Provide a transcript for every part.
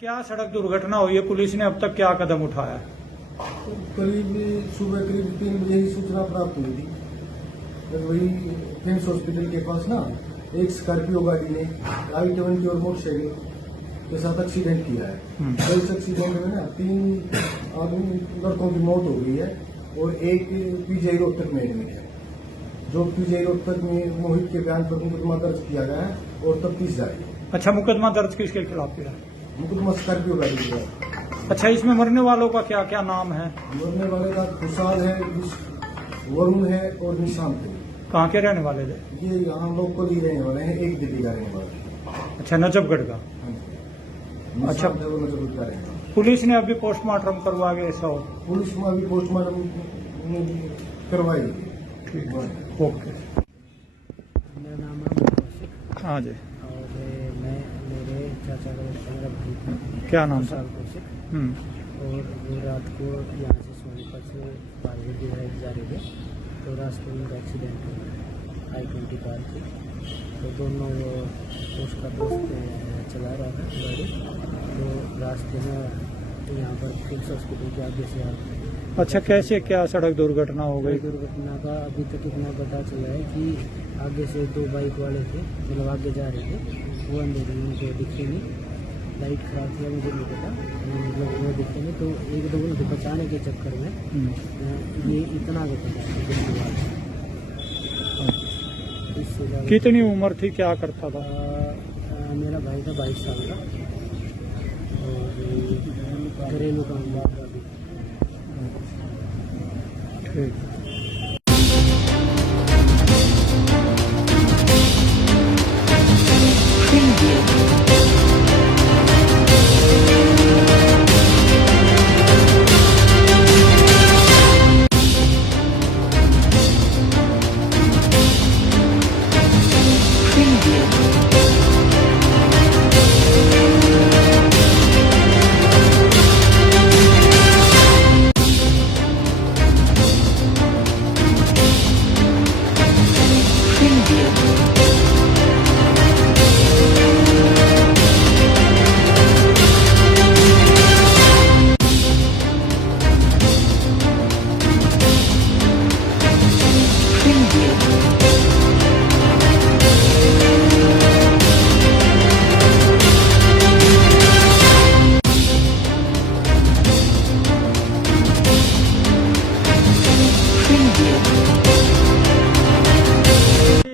क्या सड़क दुर्घटना हुई है, पुलिस ने अब तक क्या कदम उठाया है? सुबह करीब 3 बजे की सूचना प्राप्त हुई थी। वही किम्स हॉस्पिटल के पास ना एक स्कॉर्पियो गाड़ी ने i20 और मोटरसाइकिल के साथ एक्सीडेंट किया है। इस एक्सीडेंट में ना 3 आदमी लड़कों की मौत हो गई है और एक पीजीआई रोहतक में एडमिट है। जो पीजीआई रोहतक में मोहित के बयान पर मुकदमा दर्ज किया गया है और तफ्तीश जारी है। अच्छा, मुकदमा दर्ज किसके खिलाफ किया है? मुकदमा स्कॉर्पियो गाड़ी है। अच्छा, इसमें मरने वालों का क्या क्या नाम है? मरने वाले का खुशहाल है, वरुण है और निशांत है। कहाँ के रहने वाले थे? ये यहाँ लोकल ही रहने वाले हैं, एक दिल्ली का रहने वाले। अच्छा, नजफगढ़ का। अच्छा, वो नजफगढ़ का रहने वाला। पुलिस ने अभी पोस्टमार्टम करवा के ऐसा हो? पुलिस में अभी पोस्टमार्टम करवाई। ठीक है, ओके। मेरा नाम है कौशिक। हाँ जी। और मैं मेरे चाचा का लड़का, मेरा भाई था। क्या नाम था? कौशिक। हम्म। और वो रात को यहाँ से सोनीपत से बारहवीं जा रहे थे, तो रास्ते में एक्सीडेंट हुआ i20 कार थी। तो दोनों उसका दोस्त चला रहा था गाड़ी, तो रास्ते में यहाँ पर किम्स हॉस्पिटल के आगे से अच्छा, कैसे क्या सड़क दुर्घटना हो गई? दुर्घटना का अभी तक इतना पता चला है कि आगे से 2 बाइक वाले थे, मतलब आगे जा रहे थे, वो अंधेरे में मुझे दिखे नहीं, लाइट खराब थी, मुझे नहीं पता, मतलब वो दिखे नहीं, तो एक दो उनको बचाने के चक्कर में ये इतना आगे पता। कितनी उम्र थी, क्या करता था? मेरा भाई था 22 साल का और घरेलू काम। ठीक।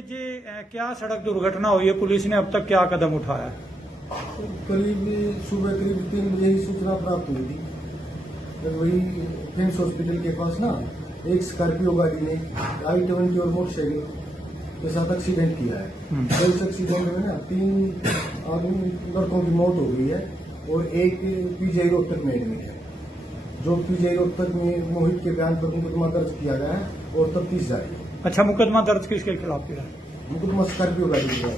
जी क्या सड़क दुर्घटना हुई है, पुलिस ने अब तक क्या कदम उठाया? करीब सुबह करीब 3 बजे ही सूचना प्राप्त हुई थी। तो वही किम्स हॉस्पिटल के पास ना एक स्कॉर्पियो गाड़ी ने i20 और मोटरसाइकिल के साथ एक्सीडेंट किया है। तो इस एक्सीडेंट में ना 3 आदमी लड़कों की मौत हो गई है और एक पीजीआई रोहतक में एडमिट है। जो पीजीआई रोहतक में मोहित के बयान पर मुकदमा दर्ज किया गया है और तफ्तीश जारी है। अच्छा, मुकदमा दर्ज किसके खिलाफ किया? मुकदमा स्कॉर्पियो गाड़ी के है।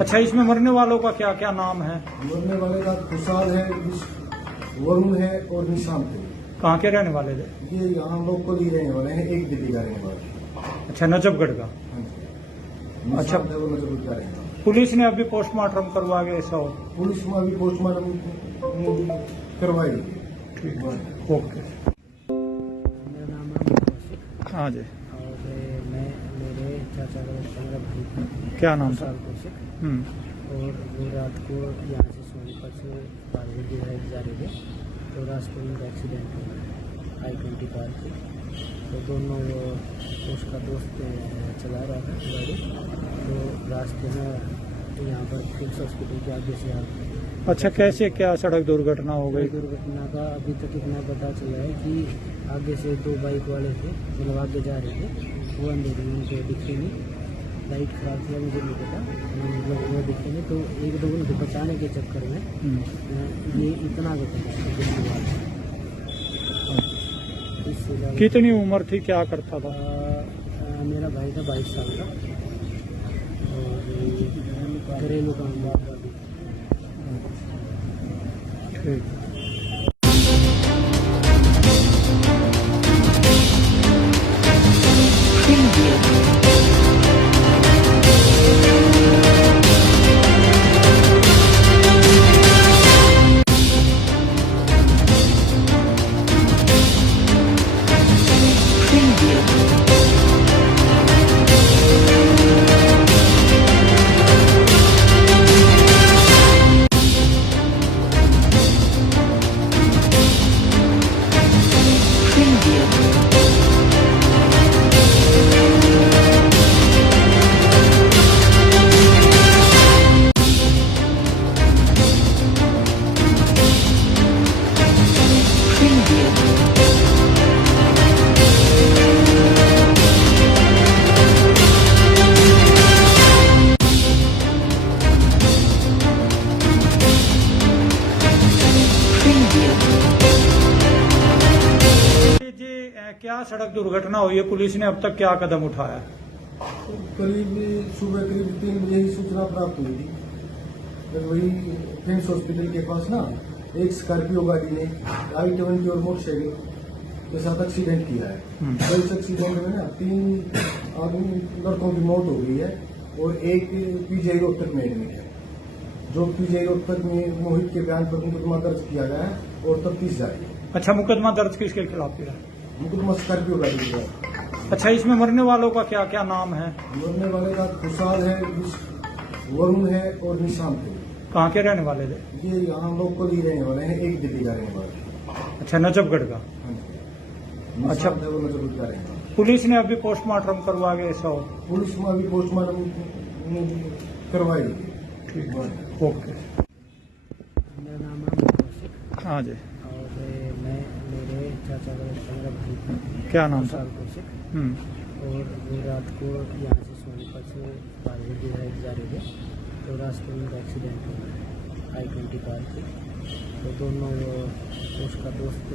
अच्छा, इसमें मरने वालों का क्या क्या नाम है? मरने वाले का खुशहाल है, वरुण है और निशांत है। कहाँ के रहने वाले थे? ये यहाँ लोकल ही रहने वाले हैं, एक दिल्ली का रहने वाले। अच्छा, नजफगढ़ का। अच्छा। निशांत है वो नजर का रहने वाला। पुलिस ने अभी पोस्टमार्टम करवा के ऐसा हो? पुलिस में अभी पोस्टमार्टम करवाई। ठीक है, ओके। मेरा नाम है कौशिक हाँ जी, और मैं मेरे चाचा का बच्चा मेरा भाई था क्या नाम था? साल कौशिक। हम्म, और वो रात को यहाँ से सोनीपत से बारगढ़ डिवाइड जा रहे थे, तो रास्ते में उनका एक्सीडेंट हुआ I-20 पार से। तो दोनों उसका दोस्त चला रहा था गाड़ी, तो रास्ते में यहाँ पर किम्स हॉस्पिटल के आगे से आ गए। अच्छा, कैसे क्या सड़क दुर्घटना हो गई? दुर्घटना का अभी तक इतना पता चला है कि आगे से 2 बाइक वाले थे, मतलब आगे जा रहे थे, वो अंधेरे में उनको दिखे नहीं, लाइट खराब थी, मुझे नहीं पता, मतलब वो दिखे नहीं, तो एक दो उनको बचाने के चक्कर में ये इतना आगे पता। इससे ज़्यादा कितनी उम्र थी, क्या करता था? मेरा भाई था 22 साल का और घरेलू काम बाप का भी। ठीक। क्या सड़क दुर्घटना हुई है, पुलिस ने अब तक क्या कदम उठाया? करीब सुबह करीब 3 बजे ही सूचना प्राप्त हुई थी। तो वही किम्स हॉस्पिटल के पास ना एक स्कॉर्पियो गाड़ी ने i-20 और मोटरसाइकिल के साथ एक्सीडेंट किया है। तो इस एक्सीडेंट में ना 3 आदमी लड़कों की मौत हो गई है और एक पीजीआई रोहतक में एडमिट है। जो पीजीआई रोहतक में मोहित के बयान पर मुकदमा दर्ज किया गया है और तफ्तीश जारी है। अच्छा, मुकदमा दर्ज किसके खिलाफ किया? मुकदमा स्कॉर्पियो गाड़ी के है। अच्छा, इसमें मरने वालों का क्या क्या नाम है? मरने वाले का खुशहाल है, वरुण है और निशांत है। कहाँ के रहने वाले थे? ये यहाँ लोकल ही रहने वाले हैं, एक दिल्ली का रहने वाले। अच्छा, नजफगढ़ का। अच्छा। है वो नजर का रहने वाला। पुलिस ने अभी पोस्टमार्टम करवा के ऐसा हो? पुलिस में अभी पोस्टमार्टम करवाई। ठीक है, ओके। मेरा नाम है कौशिक हाँ जी, और मैं मेरे चाचा का बच्चा मेरा भाई था क्या नाम था? साल कौशिक। हम्म, और वो रात को यहाँ से सोनीपत से बारगढ़ डिवाइड जा रहे थे, तो रास्ते में उनका एक्सीडेंट हुआ I-20 पार से। तो दोनों उसका दोस्त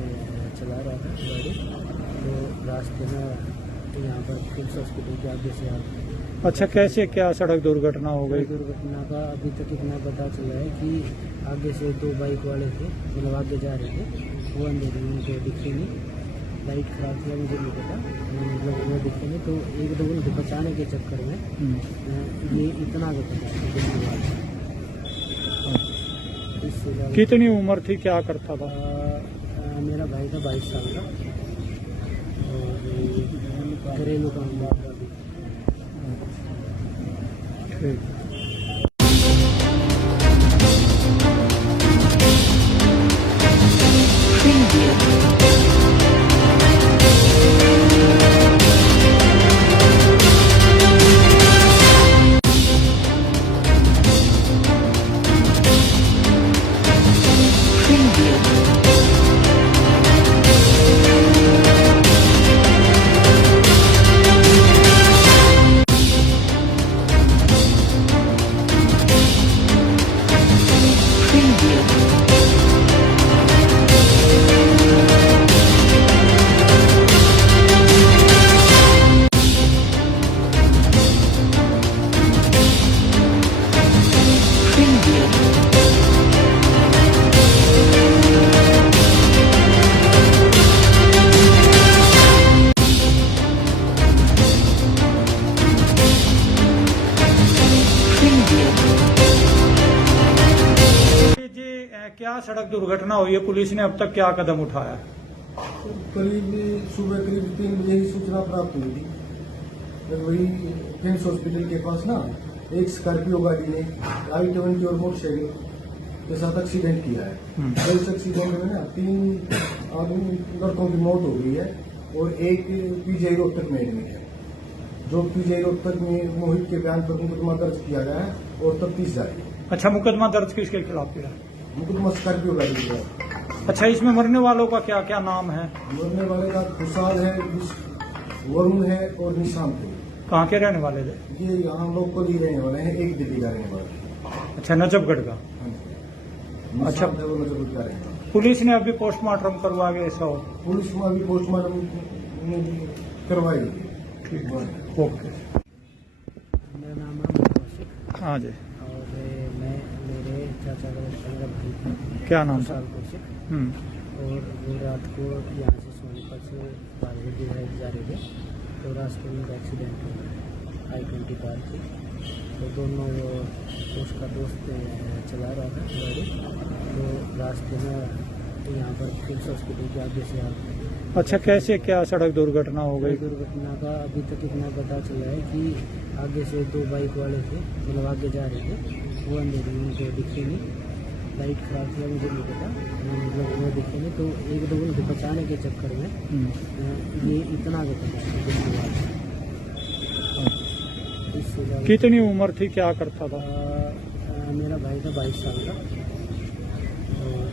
चला रहा था गाड़ी, तो रास्ते में यहाँ पर किम्स हॉस्पिटल के आगे से आ गए। अच्छा, कैसे क्या सड़क दुर्घटना हो गई? दुर्घटना का अभी तक इतना पता चला है कि आगे से 2 बाइक वाले थे, मतलब आगे जा रहे थे, वो अंधेरे में उनको दिखे नहीं, लाइट खराब थी, मुझे नहीं पता, मतलब वो दिखे नहीं, तो एक दो उनको बचाने के चक्कर में ये इतना आगे पता। इससे ज़्यादा कितनी उम्र थी, क्या करता था? मेरा भाई था 22 साल का और घरेलू काम बाप का भी। ठीक। क्या सड़क दुर्घटना हुई है, पुलिस ने अब तक क्या कदम उठाया? सुबह करीब 3 बजे ही सूचना प्राप्त हुई थी। फिर वही किम्स हॉस्पिटल के पास ना एक स्कॉर्पियो गाड़ी ने i20 और मोटरसाइकिल के साथ एक्सीडेंट किया है। इस एक्सीडेंट में ना 3 आदमी लड़कों की मौत हो गई है और एक पीजीआई रोहतक में एडमिट है। जो पीजीआई रोहतक में मोहित के बयान पर मुकदमा दर्ज किया गया है और तफ्तीश जारी है। अच्छा, मुकदमा दर्ज किसके खिलाफ किया? मुकदमा स्कॉर्पियो गाड़ी के है। अच्छा, इसमें मरने वालों का क्या क्या नाम है? मरने वाले का खुशहाल है, वरुण है और निशांत है। कहाँ के रहने वाले थे? ये यहाँ लोकल ही रहने वाले हैं, एक दिल्ली का रहने वाले। अच्छा, नजफगढ़ का। अच्छा, वो नजफगढ़ का रहने वाला। पुलिस ने अभी पोस्टमार्टम करवा के ऐसा हो? पुलिस में अभी पोस्टमार्टम करवाई। ठीक है, ओके। मेरा नाम है मोहम्मद कौशिक हाँ जी, और मेरे चाचा का लड़का मेरा भाई था। क्या नाम था? खुशहाल कौशिक। हम्म, और वो रात को यहाँ से सोनीपत से बारगढ़ की साइड जा रहे थे, तो रास्ते में एक्सीडेंट हुआ है i20 कार थी। तो दोनों उसका दोस्त चला रहा था गाड़ी, तो रास्ते में यहाँ पर किम्स हॉस्पिटल के आगे से आ गए। अच्छा, कैसे क्या सड़क दुर्घटना हो गई? दुर्घटना का अभी तक इतना पता चला है कि आगे से 2 बाइक वाले थे, मतलब आगे जा रहे थे, वो अंधेरे में उनको दिखे नहीं, लाइट खराब थी, मुझे नहीं पता, मतलब वो दिखे नहीं, तो एक दो उनको बचाने के चक्कर में ये इतना आगे पता। इससे ज़्यादा कितनी उम्र थी, क्या करता था? मेरा भाई था 22 साल का और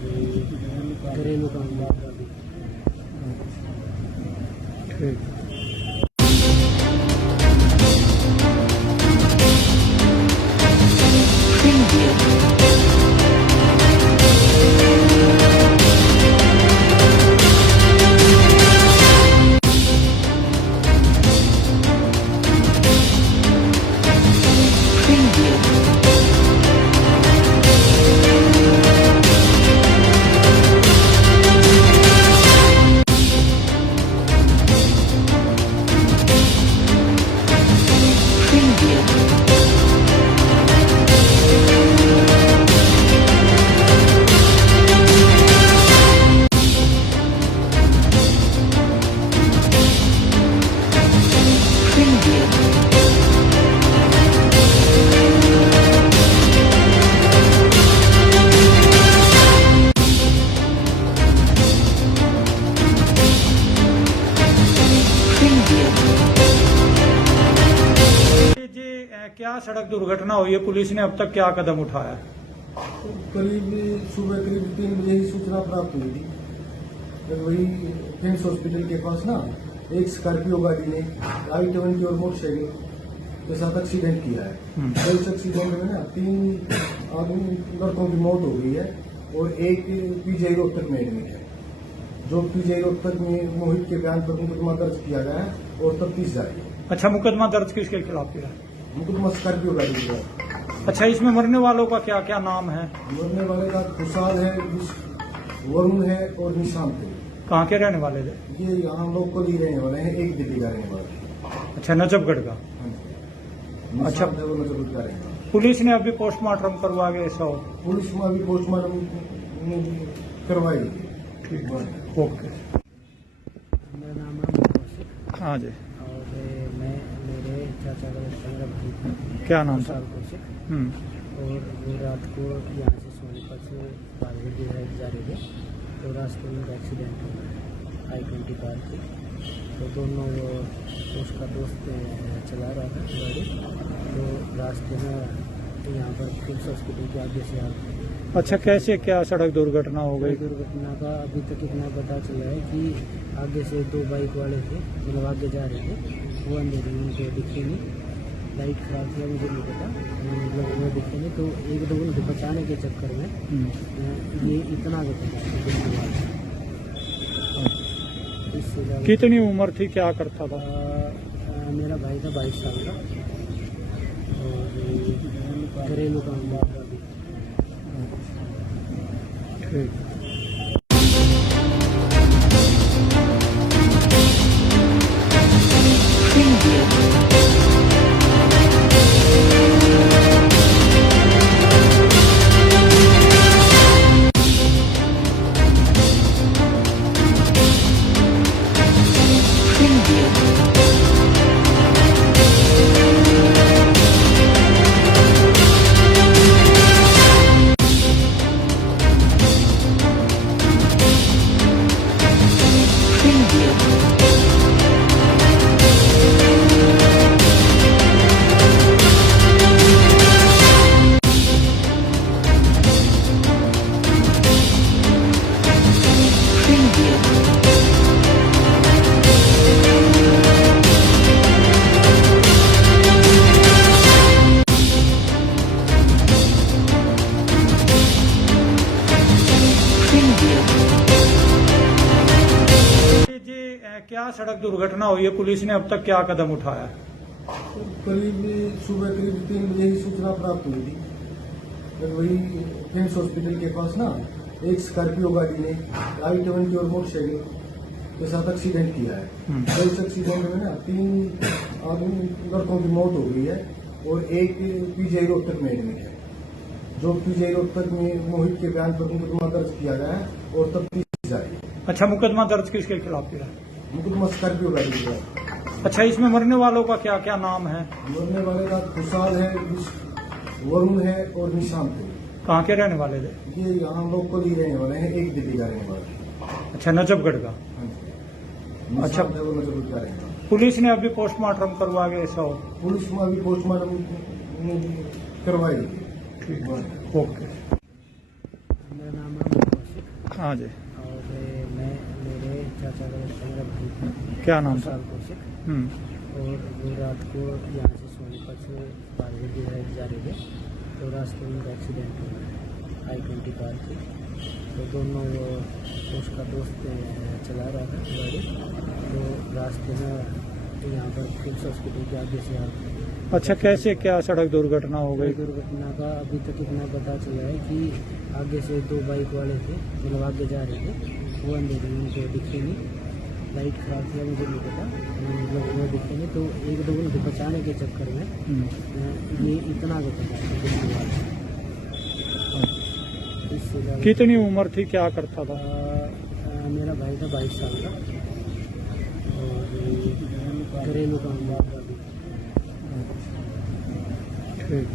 घरेलू काम करता भी। ठीक। क्या सड़क दुर्घटना हुई है, पुलिस ने अब तक क्या कदम उठाया? सुबह करीब 3 बजे ही सूचना प्राप्त हुई थी। फिर वही किम्स हॉस्पिटल के पास ना एक स्कॉर्पियो गाड़ी ने i20 और मोटरसाइकिल के साथ एक्सीडेंट किया है। इस एक्सीडेंट में ना 3 आदमी लड़कों की मौत हो गई है और एक पीजीआई रोहतक में एडमिट है। जो पीजीआई रोहतक में मोहित के बयान पर मुकदमा दर्ज किया गया है और तफ्तीश जारी है। अच्छा, मुकदमा दर्ज किसके खिलाफ किया? मुकदमा स्कॉर्पियो गाड़ी के है। अच्छा, इसमें मरने वालों का क्या क्या नाम है? मरने वाले का खुशहाल है, वरुण है और निशांत है। कहाँ के रहने वाले थे? ये यहाँ लोकल ही रहने वाले हैं, एक दिल्ली का रहने वाला। अच्छा, नजफगढ़ का। अच्छा, वो नजफगढ़ का रहने वाला। पुलिस ने अभी पोस्टमार्टम करवा के ऐसा हो? पुलिस में अभी पोस्टमार्टम करवाई। ठीक, ओके। मेरा नाम है मोहम्मद कौशिक हाँ जी, और मेरे चाचा का लड़का मेरा भाई था। क्या नाम था? खुशहाल कौशिक। हम्म, और वो रात को यहाँ से सोनीपत से बारगढ़ की साइड जा रहे थे, तो रास्ते में एक्सीडेंट हुआ है i20 कार थी। तो दोनों उसका दोस्त चला रहा था गाड़ी, तो रास्ते में यहाँ पर किम्स हॉस्पिटल के आगे से आ गए। अच्छा, कैसे क्या सड़क दुर्घटना हो गई? दुर्घटना का अभी तक इतना पता चला है कि आगे से 2 बाइक वाले थे, मतलब आगे जा रहे थे, वो अंधेरे में उनको दिखे नहीं, लाइट खराब थी, मुझे नहीं पता, मतलब वो दिखे नहीं, तो एक दो उनको बचाने के चक्कर में ये इतना आगे पता। इससे ज़्यादा कितनी उम्र थी, क्या करता था? मेरा भाई था 22 साल का और घरेलू काम करता भी। ठीक। सड़क दुर्घटना हुई है, पुलिस ने अब तक क्या कदम उठाया? करीब सुबह करीब 3 बजे ही सूचना प्राप्त हुई थी। फिर वही किम्स हॉस्पिटल के पास ना एक स्कॉर्पियो गाड़ी ने I-20 और मोटरसाइकिल के साथ एक्सीडेंट किया है। तो इस एक्सीडेंट में ना 3 आदमी लड़कों की मौत हो गई है और एक पीजीआई रोहतक में एडमिट है। जो पीजीआई रोहतक में मोहित के बयान पर मुकदमा दर्ज किया गया है और तफ्तीश जारी है। अच्छा, मुकदमा दर्ज किसके खिलाफ किया? मुकदमा स्कॉर्पियो गाड़ी का है। अच्छा, इसमें मरने वालों का क्या क्या नाम है? मरने वाले का खुशहाल है, वरुण है और निशांत है। कहाँ के रहने वाले थे? ये यहाँ लोकल ही रहने वाले हैं, एक दिल्ली का रहने वाले। अच्छा, नजफगढ़ का। हाँ जी। अच्छा। निशांत है वो नजर का रहने वाला। पुलिस ने अभी पोस्टमार्टम करवा के ऐसा हो? पुलिस में अभी पोस्टमार्टम करवाई। ठीक है, ओके। मेरा नाम है अमित कौशिक हाँ जी, और मैं मेरे चाचा का बच्चा मेरा भाई था क्या नाम था? विशाल कौशिक। और वो रात को यहाँ से सोनीपत से बारगढ़ की साइड जा रहे थे, तो रास्ते में उनका एक्सीडेंट हुआ है I-20 कार से। तो दोनों उसका दोस्त चला रहा था गाड़ी, तो रास्ते में यहाँ पर किम्स हॉस्पिटल के आगे से आ गए। अच्छा, कैसे क्या सड़क दुर्घटना हो गई? दुर्घटना का अभी तक इतना पता चला है कि आगे से 2 बाइक वाले थे, मतलब आगे जा रहे थे, वो अंधेरे में उनको दिखे नहीं, लाइट खराब थी, मुझे नहीं पता, मतलब वो दिखे नहीं, तो एक दो उनको बचाने के चक्कर में ये इतना को पता है। इससे ज़्यादा कितनी उम्र थी, क्या करता था? मेरा भाई था 22 साल का और घरेलू काम वाला भी। ठीक।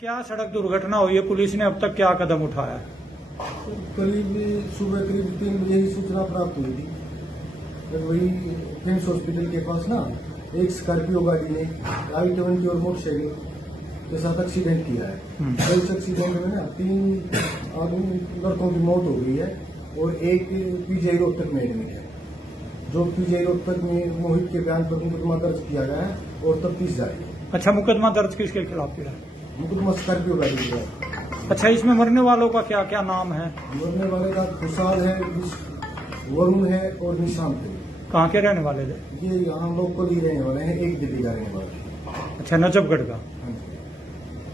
क्या सड़क दुर्घटना हुई है, पुलिस ने अब तक क्या कदम उठाया? करीब सुबह करीब 3 बजे ही सूचना प्राप्त हुई थी। फिर वही किम्स हॉस्पिटल के पास ना एक स्कॉर्पियो गाड़ी ने I-20 और मोटरसाइकिल के साथ एक्सीडेंट किया है। तो इस एक्सीडेंट में ना 3 आदमी लड़कों की मौत हो गई है और एक पीजीआई रोहतक में एडमिट है। जो पीजीआई रोहतक में मोहित के बयान पर मुकदमा दर्ज किया गया है और तफ्तीश जारी है। अच्छा, मुकदमा दर्ज किसके खिलाफ किया? मुकदमा स्कॉर्पियो गाड़ी का है। अच्छा, इसमें मरने वालों का क्या क्या नाम है? मरने वाले का खुशहाल है, वरुण है और निशांत है। कहाँ के रहने वाले थे? ये यहाँ लोकल ही रहने वाले हैं, एक दिल्ली का रहने वाले। अच्छा, नजफगढ़ का। हाँ जी।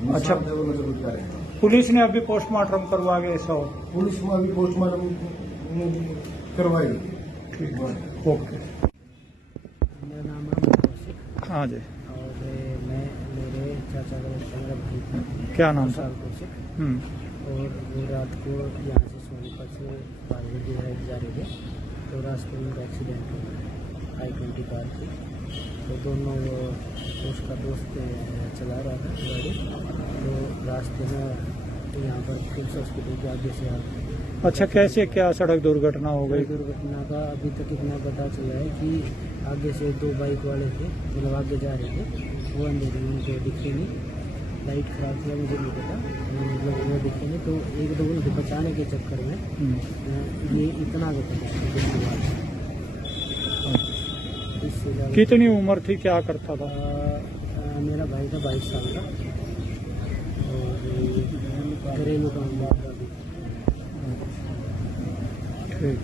अच्छा। निशांत है वो नजर का रहने वाला। पुलिस ने अभी पोस्टमार्टम करवा के ऐसा हो? पुलिस में अभी पोस्टमार्टम करवाई। ठीक है, ओके। मेरा नाम है अमित कौशिक हाँ जी, और मैं मेरे चाचा का बच्चा मेरा भाई था क्या नाम था? विशाल कौशिक। और वो रात को यहाँ से सोनीपत से बारगढ़ की साइड जा रहे थे, तो रास्ते में उनका एक्सीडेंट हुआ है I-20 कार से। तो दोनों उसका दोस्त चला रहा था गाड़ी, तो रास्ते में यहाँ पर किम्स हॉस्पिटल के आगे से आ गए। अच्छा, कैसे क्या सड़क दुर्घटना हो गई? दुर्घटना का अभी तक इतना पता चला है कि आगे से 2 बाइक वाले थे, मतलब आगे जा रहे थे, वो अंधेरे में उनको दिखे नहीं, लाइट खराब थी, मुझे नहीं पता, मतलब वो दिखे नहीं, तो एक दो उनको बचाने के चक्कर में ये इतना को पता है। इससे ज़्यादा कितनी उम्र थी, क्या करता था? मेरा भाई था 22 साल का और घरेलू काम वाला भी। ठीक।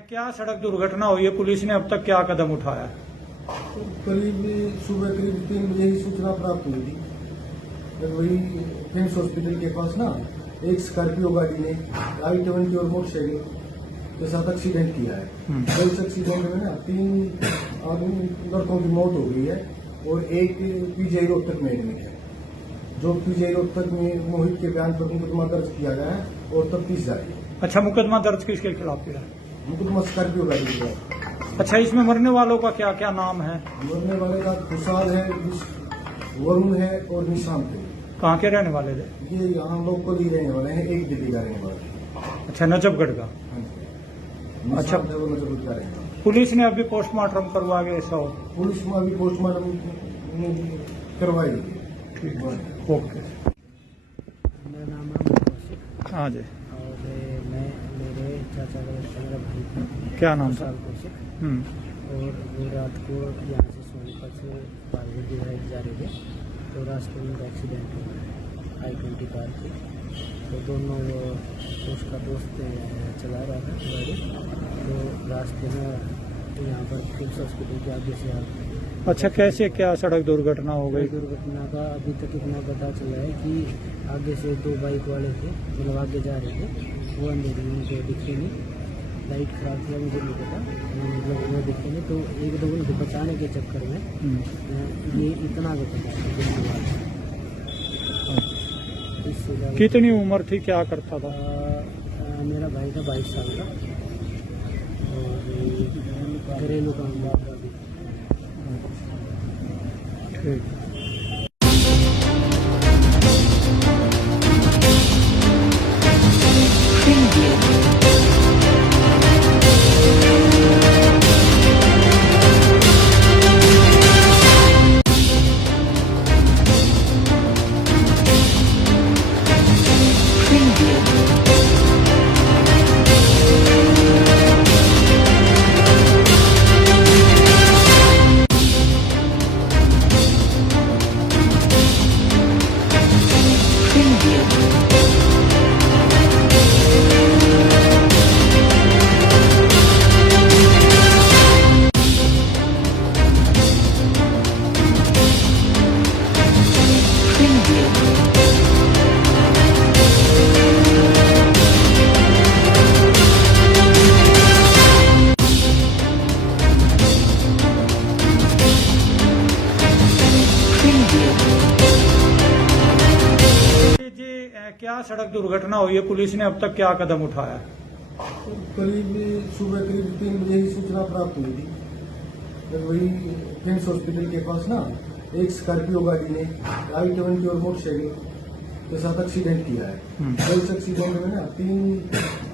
क्या सड़क दुर्घटना हुई है, पुलिस ने अब तक क्या कदम उठाया है? तो सुबह करीब 3 बजे ही सूचना प्राप्त हुई थी। जब वही किम्स हॉस्पिटल के पास ना एक स्कॉर्पियो गाड़ी ने i20 और मोटरसाइकिल के साथ एक्सीडेंट किया है। तो इस एक्सीडेंट में ना 3 आदमी लड़कों की मौत हो गई है और एक पीजीआई रोहतक में एडमिट है। जो पीजीआई रोहतक में मोहित के बयान पर मुकदमा दर्ज किया गया है और तफ्तीश जारी है। अच्छा, मुकदमा दर्ज किसके खिलाफ किया है? मुकदमा स्कॉर्पियो गाड़ी के है। अच्छा, इसमें मरने वालों का क्या क्या नाम है? मरने वाले का खुशहाल है, वरुण है और निशांत है। कहाँ के रहने वाले थे? ये यहाँ लोकल ही रहने वाले हैं, एक दिल्ली का रहने वाले। अच्छा, नजफगढ़ का। हाँ जी। अच्छा। निशांत है वो नजफगढ़ का रहने वाला। पुलिस ने अभी पोस्टमार्टम करवा के ऐसा हो? पुलिस में अभी पोस्टमार्टम करवाई। ठीक है, ओके। मेरा नाम है मोहम्मद कौशिक हाँ जी, और मेरे चाचा का लड़का मेरा भाई था। क्या नाम था? खुशहाल कौशिक। हम्म, और वो रात को यहाँ से सोनीपत से बारगढ़ डिवाइड जा रहे थे, तो रास्ते में एक्सीडेंट हुआ है i20 कार की। तो दोनों उसका दोस्त चला रहा था गाड़ी, तो रास्ते में यहाँ पर किम्स हॉस्पिटल के आगे से अच्छा, कैसे क्या सड़क दुर्घटना हो गई? दुर्घटना का अभी तक इतना पता चला है कि आगे से 2 बाइक वाले थे, मतलब आगे जा रहे थे, वो अंधेरी में मुझे दिखे नहीं, लाइट खराब थी, मुझे नहीं पता, मतलब वो दिखे नहीं, तो एक दो उनको बचाने के चक्कर में ये इतना को पता है जिसके बाद। इससे ज़्यादा कितनी उम्र थी, क्या करता था? मेरा भाई था 22 साल का और घरेलू काम करता भी। ठीक। क्या सड़क दुर्घटना हुई है, पुलिस ने अब तक क्या कदम उठाया है? तो सुबह करीब 3 बजे ही सूचना प्राप्त हुई थी। जब वही किम्स हॉस्पिटल के पास ना एक स्कॉर्पियो गाड़ी ने i20 और मोटरसाइकिल के साथ एक्सीडेंट किया है। तो इस एक्सीडेंट में ना 3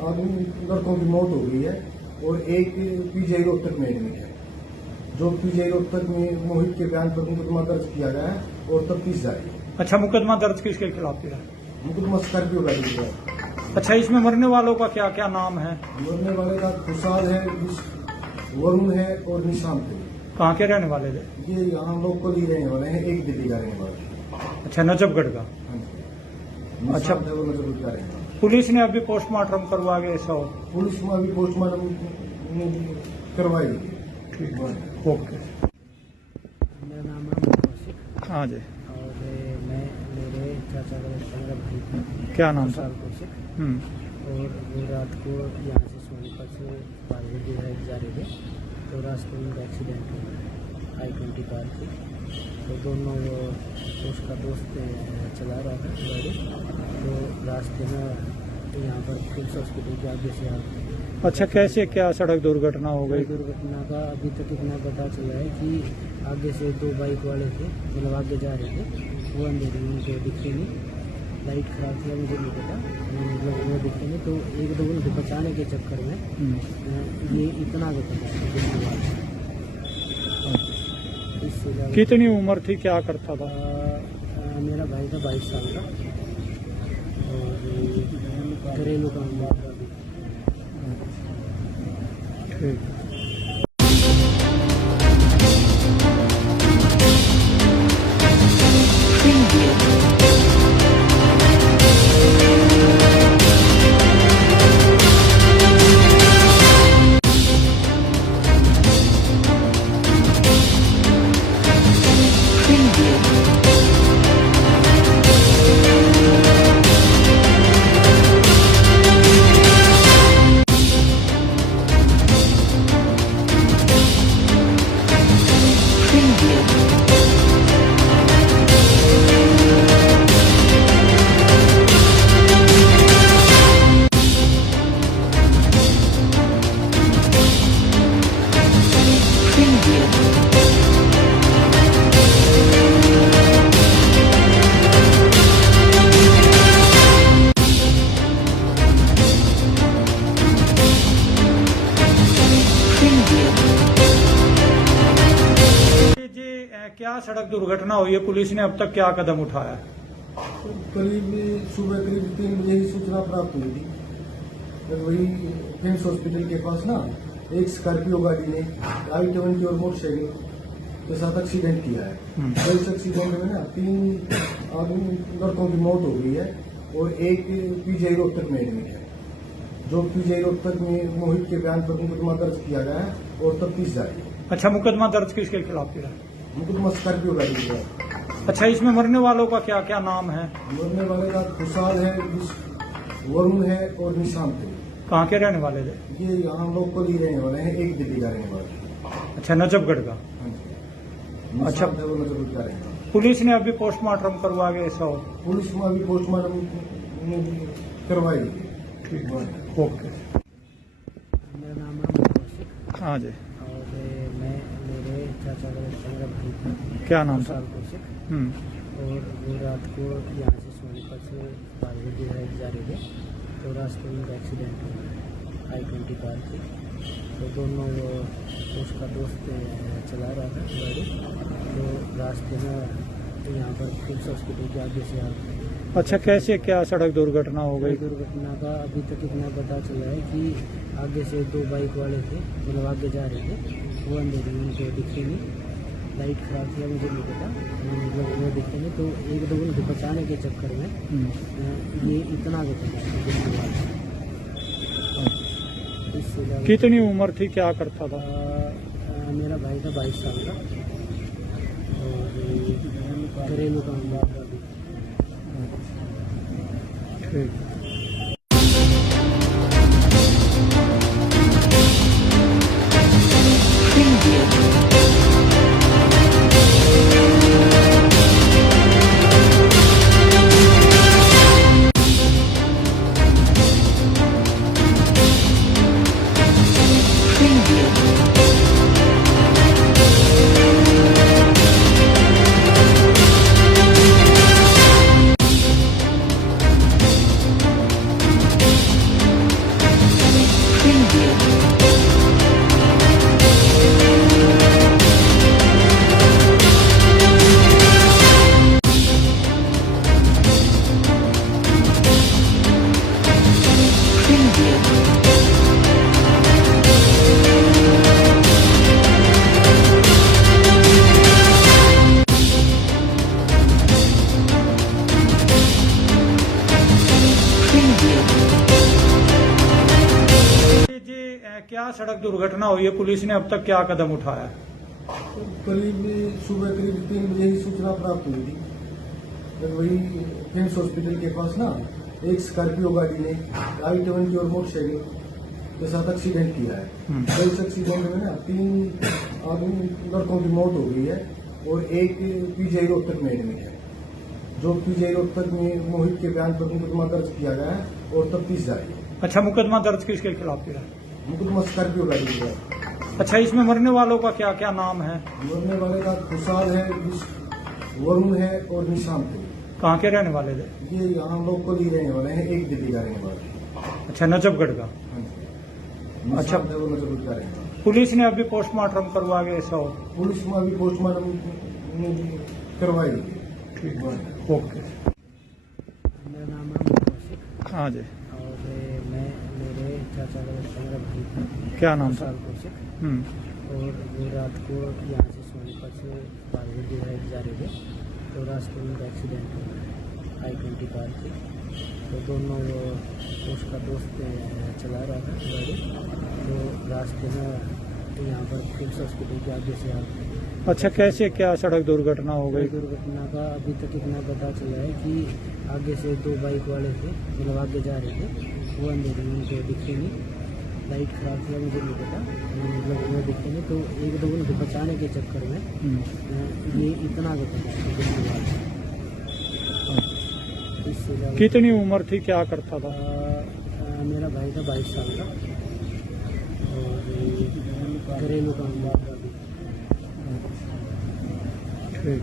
आदमी लड़कों की मौत हो गई है और एक पीजीआई रोहतक में एडमिट है। जो पीजीआई रोहतक में मोहित के बयान पर मुकदमा दर्ज किया गया है और तफ्तीश जारी है। अच्छा, मुकदमा दर्ज किसके खिलाफ किया है? मुकदमा स्कॉर्पियो गाड़ी के है। अच्छा, इसमें मरने वालों का क्या क्या नाम है? मरने वाले का खुशहाल है, वरुण है और निशांत है। कहाँ के रहने वाले थे? ये यहाँ लोकल ही रहने वाले हैं, एक दिल्ली का रहने वाला। अच्छा, नजफगढ़ का। हाँ जी। अच्छा। निशांत है वो नजफगढ़ का रहने वाला। पुलिस ने अभी पोस्टमार्टम करवा के ऐसा हो? पुलिस में अभी पोस्टमार्टम करवाई। ठीक है, ओके। मेरा नाम है मोहम्मद कौशिक हाँ जी, और मेरे चाचा का लड़का मेरा भाई था। क्या नाम था? खुशहाल कौशिक। हम्म, और वो रात को यहाँ से सोनीपत से बारगढ़ डिवाइड जा रहे थे, तो रास्ते में एक्सीडेंट हुआ है i20 कार की। तो दोनों उसका दोस्त चला रहा था गाड़ी, तो रास्ते में यहाँ पर किम्स हॉस्पिटल के आगे से अच्छा, कैसे क्या सड़क दुर्घटना हो गई? दुर्घटना का अभी तक इतना पता चला है कि आगे से 2 बाइक वाले थे, मतलब आगे जा रहे थे, वो अंधेरी में मुझे दिखे नहीं, लाइट खराब थी, मुझे नहीं पता, मतलब वो दिखे नहीं, तो एक दो उनको बचाने के चक्कर में ये इतना को पता है जिसके बाद। इससे ज़्यादा कितनी उम्र थी, क्या करता था? मेरा भाई था 22 साल का और घरेलू काम करता भी। ठीक। क्या सड़क दुर्घटना हुई है, पुलिस ने अब तक क्या कदम उठाया? करीब सुबह करीब 3 बजे ही सूचना प्राप्त हुई थी। जब वही फिम्स हॉस्पिटल के पास ना एक स्कॉर्पियो गाड़ी ने i20 और मोटरसाइकिल के साथ एक्सीडेंट किया है। तो इस एक्सीडेंट में ना 3 आदमी लड़कों की मौत हो गई है और एक पीजीआई रोहतक में एडमिट है। जो पीजीआई रोहतक में मोहित के बयान पर मुकदमा दर्ज किया गया है और तफ्तीश जारी है। अच्छा, मुकदमा दर्ज किसके खिलाफ किया? मुकदमा स्कॉर्पियो गाड़ी का। अच्छा, इसमें मरने वालों का क्या क्या नाम है? मरने वाले का खुशहाल है, वरुण है और निशांत है। कहाँ के रहने वाले थे? ये यहाँ लोकल ही रहने वाले हैं, एक दिल्ली का रहने वाले। अच्छा, नजफगढ़ का। हाँ जी। अच्छा। निशांत है, वो नजर का रहने वाला। पुलिस ने अभी पोस्टमार्टम करवा के ऐसा हो? पुलिस में अभी पोस्टमार्टम करवाई। ठीक, ओके। मेरा नाम है मोहम्मद कौशिक हाँ जी, और मेरे चाचा का बच्चा मेरा भाई था। क्या नाम था? खुशहाल कौशिक। हम्म, और वो रात को यहाँ से सोनीपत से बारगढ़ जा रहे थे, तो रास्ते में एक्सीडेंट हुआ i20 कार थी। तो दोनों उसका दोस्त चला रहा था गाड़ी, तो रास्ते में यहाँ पर फिम्स हॉस्पिटल के आगे से आ गए। अच्छा, कैसे क्या सड़क दुर्घटना हो गई? दुर्घटना का अभी तक इतना पता चला है कि आगे से 2 बाइक वाले थे, मतलब आगे जा रहे थे, वो अंधेरे में उनको दिखे नहीं, लाइट खराब थी, मुझे नहीं पता, मतलब वो दिखे नहीं, तो एक दो उनको बचाने के चक्कर में ये इतना आगे चला। इससे ज़्यादा कितनी उम्र थी, क्या करता था? मेरा भाई था 22 साल का और घरेलू काम था। ठीक। क्या सड़क दुर्घटना हुई है, पुलिस ने अब तक क्या कदम उठाया? करीब सुबह करीब 3 बजे ही सूचना प्राप्त हुई थी। जब वही फिम्स हॉस्पिटल के पास ना एक स्कॉर्पियो गाड़ी ने i20 और मोटरसाइकिल के साथ एक्सीडेंट किया है। तो इस एक्सीडेंट में ना 3 आदमी लड़कों की मौत हो गई है और एक पीजीआई रोहतक में एडमिट है। जो पीजीआई रोहतक में मोहित के बयान पर मुकदमा दर्ज किया गया है और तफ्तीश जारी है। अच्छा, मुकदमा दर्ज किसके खिलाफ किया? मुकदमा स्कॉर्पियो गाड़ी का। अच्छा, इसमें मरने वालों का क्या क्या नाम है? मरने वाले का खुशहाल है, वरुण है और निशांत है। कहाँ के रहने वाले थे? ये यहाँ लोकल ही रहने वाले हैं, एक दिल्ली का रहने वाले। अच्छा, नजफगढ़ का। हाँ जी। अच्छा। निशांत है, वो नजर का रहने वाला। पुलिस ने अभी पोस्टमार्टम करवा के ऐसा हो? पुलिस में अभी पोस्टमार्टम करवाई। ठीक, ओके। मेरा नाम है मोहम्मद कौशिक हाँ जी, और मेरे चाचा का बच्चा मेरा भाई था। क्या नाम था? खुशहाल कौशिक। हम्म, और वो रात को यहाँ से सोनीपत से बारगढ़ जा रहे थे, तो रास्ते में एक्सीडेंट हुआ i20 कार थी। तो दोनों उसका दोस्त चला रहा था गाड़ी, तो रास्ते में यहाँ पर फिम्स हॉस्पिटल के आगे से आ गए। अच्छा, कैसे क्या सड़क दुर्घटना हो गई? दुर्घटना का अभी तक इतना पता चला है कि आगे से 2 बाइक वाले थे, मतलब आगे जा रहे थे, वो अंधेरे में उनको दिखे नहीं, लाइट खराब थी, मुझे नहीं पता, मतलब वो दिखे नहीं, तो एक दो उनको बचाने के चक्कर में ये इतना आगे चला। इससे ज़्यादा कितनी उम्र थी, क्या करता था? मेरा भाई था 22 साल का और घरेलू काम था। ठीक।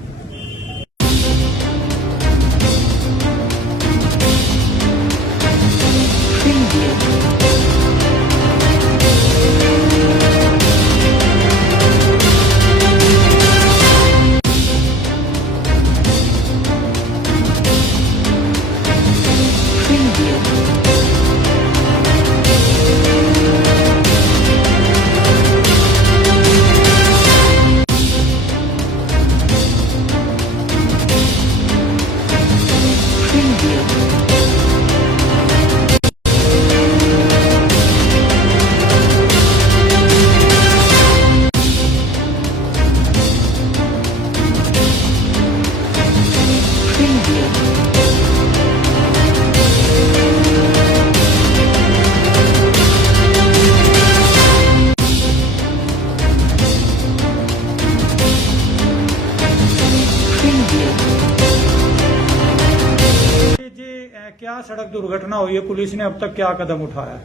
सड़क दुर्घटना हुई है, पुलिस ने अब तक क्या कदम उठाया?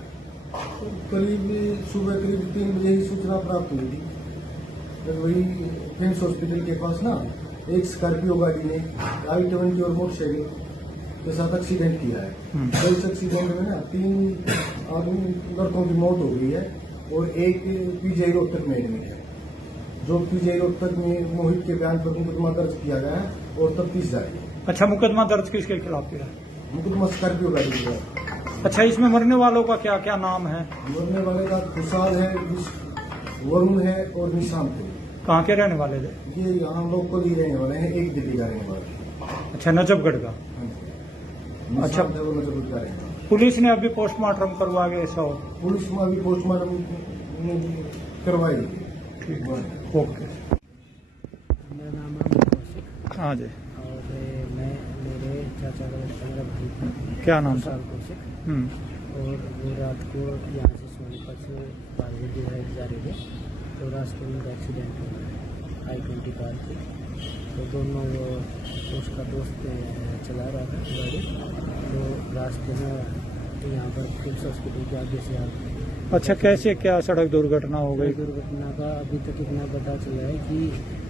करीब सुबह करीब 3 बजे ही सूचना प्राप्त हुई थी। फिर वही किम्स हॉस्पिटल के पास ना एक स्कॉर्पियो गाड़ी ने i20 और मोटरसाइकिल के साथ एक्सीडेंट किया है। तो इस एक्सीडेंट में ना 3 आदमी लड़कों की मौत हो गई है और एक पीजीआई रोहतक में एडमिट है। जो पीजीआई रोहतक में मोहित के बयान पर मुकदमा दर्ज किया गया है और तफ्तीश जारी है। अच्छा, मुकदमा दर्ज किसके खिलाफ किया? मुकदमा स्कॉर्पियो गाड़ी के खिलाफ। अच्छा, इसमें मरने वालों का क्या क्या नाम है? मरने वाले का खुशहाल है, वरुण है और निशांत है। कहाँ के रहने वाले थे? ये यहाँ लोकल ही रहने वाले हैं, एक दिल्ली का रहने वाले। अच्छा, नजफगढ़ का। अच्छा, है वो नजफगढ़ का रहने वाला। पुलिस ने अभी पोस्टमार्टम करवा के ऐसा हो? पुलिस में अभी पोस्टमार्टम करवाई। ठीक है, ओके। मेरा नाम है कौशिक हाँ जी, और मैं मेरे चाचा का मेरा भाई था क्या नाम था? साल कौशिक। और वो रात को यहाँ से सोनीपत से बारगढ़ डिवाइड जा रहे थे, तो रास्ते में उनका एक्सीडेंट हुआ है i20 कार थी। तो दोनों उसका दोस्त चला रहा था गाड़ी, तो रास्ते में यहाँ पर किम्स हॉस्पिटल के आगे से आ गए। अच्छा, कैसे क्या सड़क दुर्घटना हो गई? दुर्घटना का अभी तक इतना पता चला है कि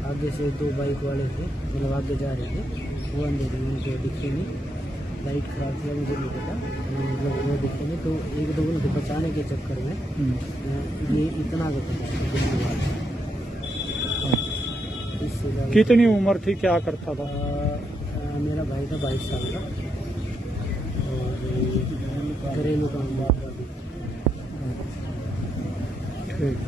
आगे से 2 बाइक वाले थे, मतलब आगे जा रहे थे, वो अंधेरे में उनको दिखे नहीं, लाइट खराब थी, मुझे नहीं पता, मतलब वो दिखे नहीं, तो एक दो उनको बचाने के चक्कर में ये इतना का पता है। इससे ज़्यादा कितनी उम्र थी, क्या करता था? मेरा भाई था 22 साल का और घरेलू काम बाप का भी। ठीक।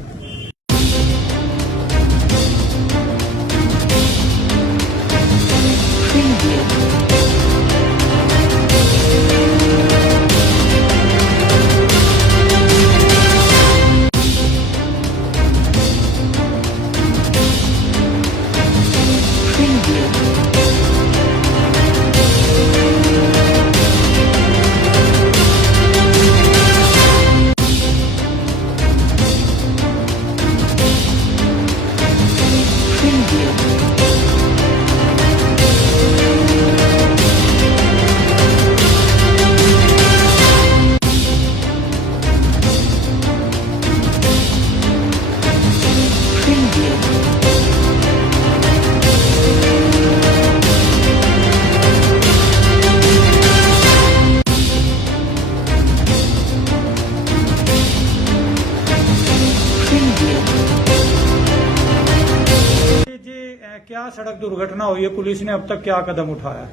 क्या सड़क दुर्घटना हुई है, पुलिस ने अब तक क्या कदम उठाया?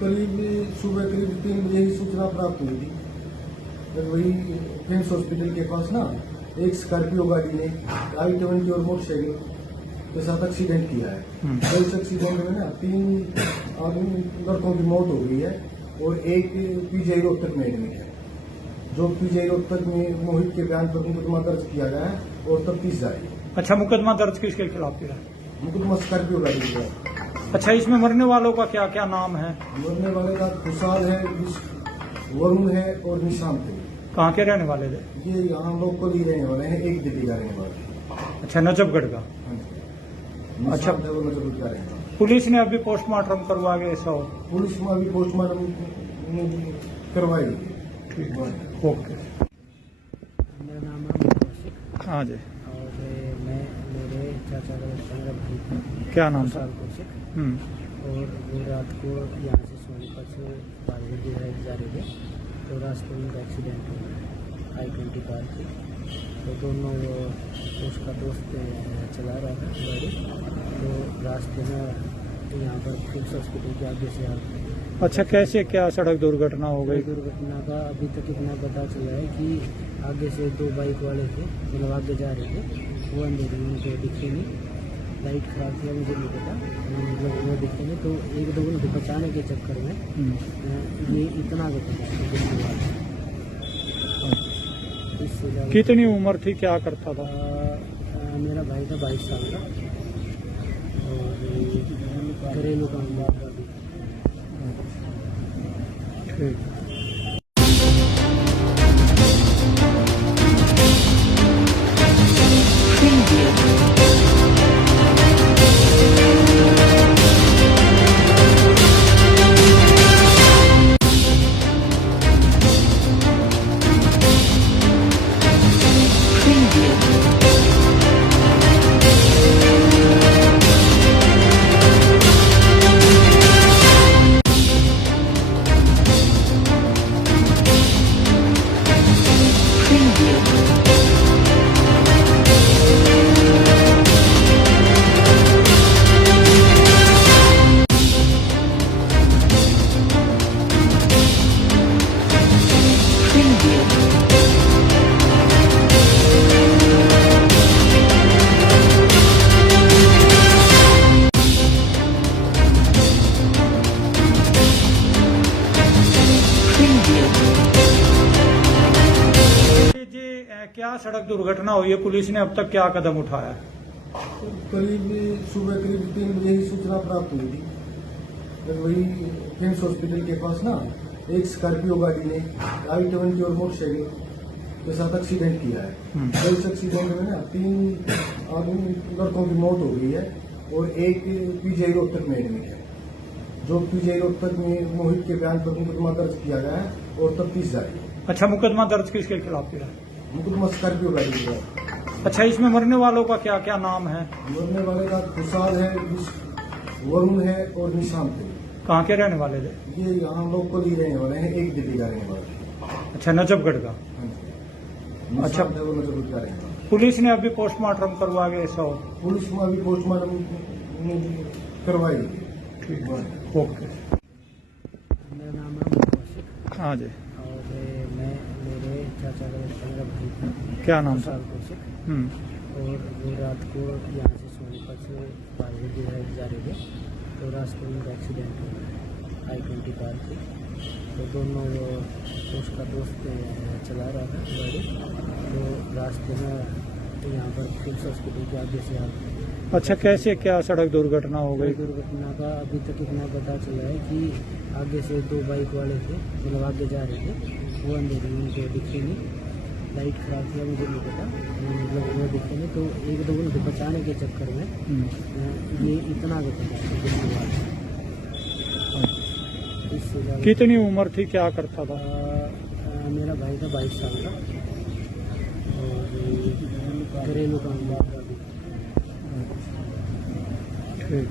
करीब सुबह करीब 3 बजे ही सूचना प्राप्त हुई थी। फिर वही किम्स हॉस्पिटल के पास ना एक स्कॉर्पियो गाड़ी ने i20 और मोटरसाइकिल के साथ एक्सीडेंट किया है। तो इस एक्सीडेंट में ना 3 आदमी लड़कों की मौत हो गई है और एक पीजीआई रोहतक में एडमिट है। जो पीजीआई रोहतक में मोहित के बयान पर मुकदमा दर्ज किया गया है और तफ्तीश जारी है। अच्छा, मुकदमा दर्ज किसके खिलाफ किया? मुकदमा स्कॉर्पियो गाड़ी के खिलाफ। अच्छा, इसमें मरने वालों का क्या क्या नाम है? मरने वाले का खुशहाल है, वरुण है और निशांत है। कहाँ के रहने वाले थे? ये यहाँ लोकल ही रहने वाले हैं, एक दिल्ली का रहने वाले। अच्छा, नजफगढ़ का। अच्छा, है वो नजफगढ़ का रहने वाला। पुलिस ने अभी पोस्टमार्टम करवा के ऐसा हो? पुलिस में अभी पोस्टमार्टम करवाई। ठीक है, ओके। मेरा नाम है कौशिक हाँ जी, और मैं मेरे चाचा का मेरा भाई था क्या नाम था? साल कौशिक। और वो रात को यहाँ से सोनीपत से बारगढ़ डिवाइड जा रहे थे, तो रास्ते में उनका एक्सीडेंट हुआ है i20 कार थी। तो दोनों उसका दोस्त चला रहा था गाड़ी, तो रास्ते में यहाँ पर किम्स हॉस्पिटल के आगे से आ गए। अच्छा, कैसे क्या सड़क दुर्घटना हो गई? दुर्घटना का अभी तक इतना पता चला है कि आगे से 2 बाइक वाले थे, मतलब आगे जा रहे थे, वो अंधेरे में उनको दिखे नहीं, लाइट खराब थी, मुझे नहीं पता, मतलब वो दिखे नहीं, तो एक दो उनको बचाने के चक्कर में ये इतना का पता है। इससे ज़्यादा कितनी उम्र थी, क्या करता था? मेरा भाई था 22 साल का और घरेलू काम बाप का भी। ठीक। क्या सड़क दुर्घटना हुई है, पुलिस ने अब तक क्या कदम उठाया है? करीब सुबह करीब 3 बजे ही सूचना प्राप्त हुई थी। फिर वही किम्स हॉस्पिटल के पास ना एक स्कॉर्पियो गाड़ी ने i20 और मोटरसाइकिल के साथ एक्सीडेंट किया है। तो इस एक्सीडेंट में ना 3 आदमी लड़कों की मौत हो गई है और एक पीजीआई रोहतक में एडमिट है। जो पीजीआई रोहतक में मोहित के बयान पर मुकदमा दर्ज किया गया है और तफ्तीश जारी है। अच्छा, मुकदमा दर्ज किसके खिलाफ किया है? मुकदमा स्कॉर्पियो गाड़ी का है। अच्छा, इसमें मरने वालों का क्या क्या नाम है? मरने वाले का खुशहाल है, वरुण है और निशांत है। कहाँ के रहने वाले थे? ये यहाँ लोकल ही रहने वाले हैं, एक दिल्ली का रहने वाले। अच्छा, नजफगढ़ का। हाँ जी। अच्छा। निशांत है वो नजरगढ़ का रहने वाला। पुलिस ने अभी पोस्टमार्टम करवा के ऐसा हो? पुलिस में अभी पोस्टमार्टम करवाई। ठीक है, ओके। मेरा नाम है मोहम्मद कौशिक हाँ जी, और मेरे चाचा का लड़का मेरा भाई था। क्या नाम था? खुशहाल कौशिक। और वो रात को यहाँ से सोनीपत से बारगढ़ जा रहे थे, तो रास्ते में एक्सीडेंट हो गया I-20 कार थी। तो दोनों उसका दोस्त चला रहा था गाड़ी, तो रास्ते में यहाँ पर किम्स हॉस्पिटल के आगे से आ गए। अच्छा, कैसे क्या सड़क दुर्घटना हो गई? दुर्घटना का अभी तक इतना पता चला है कि आगे से 2 बाइक वाले थे, मतलब आगे जा रहे थे, वो अंधेरे में उनको दिखे नहीं, लाइट खराब थी, मुझे नहीं पता, मतलब वो दिखे नहीं, तो एक दो उनको बचाने के चक्कर में ये इतना आगे पता। इससे ज़्यादा कितनी उम्र थी, क्या करता था? मेरा भाई था 22 साल का और घरेलू काम करता था। ठीक।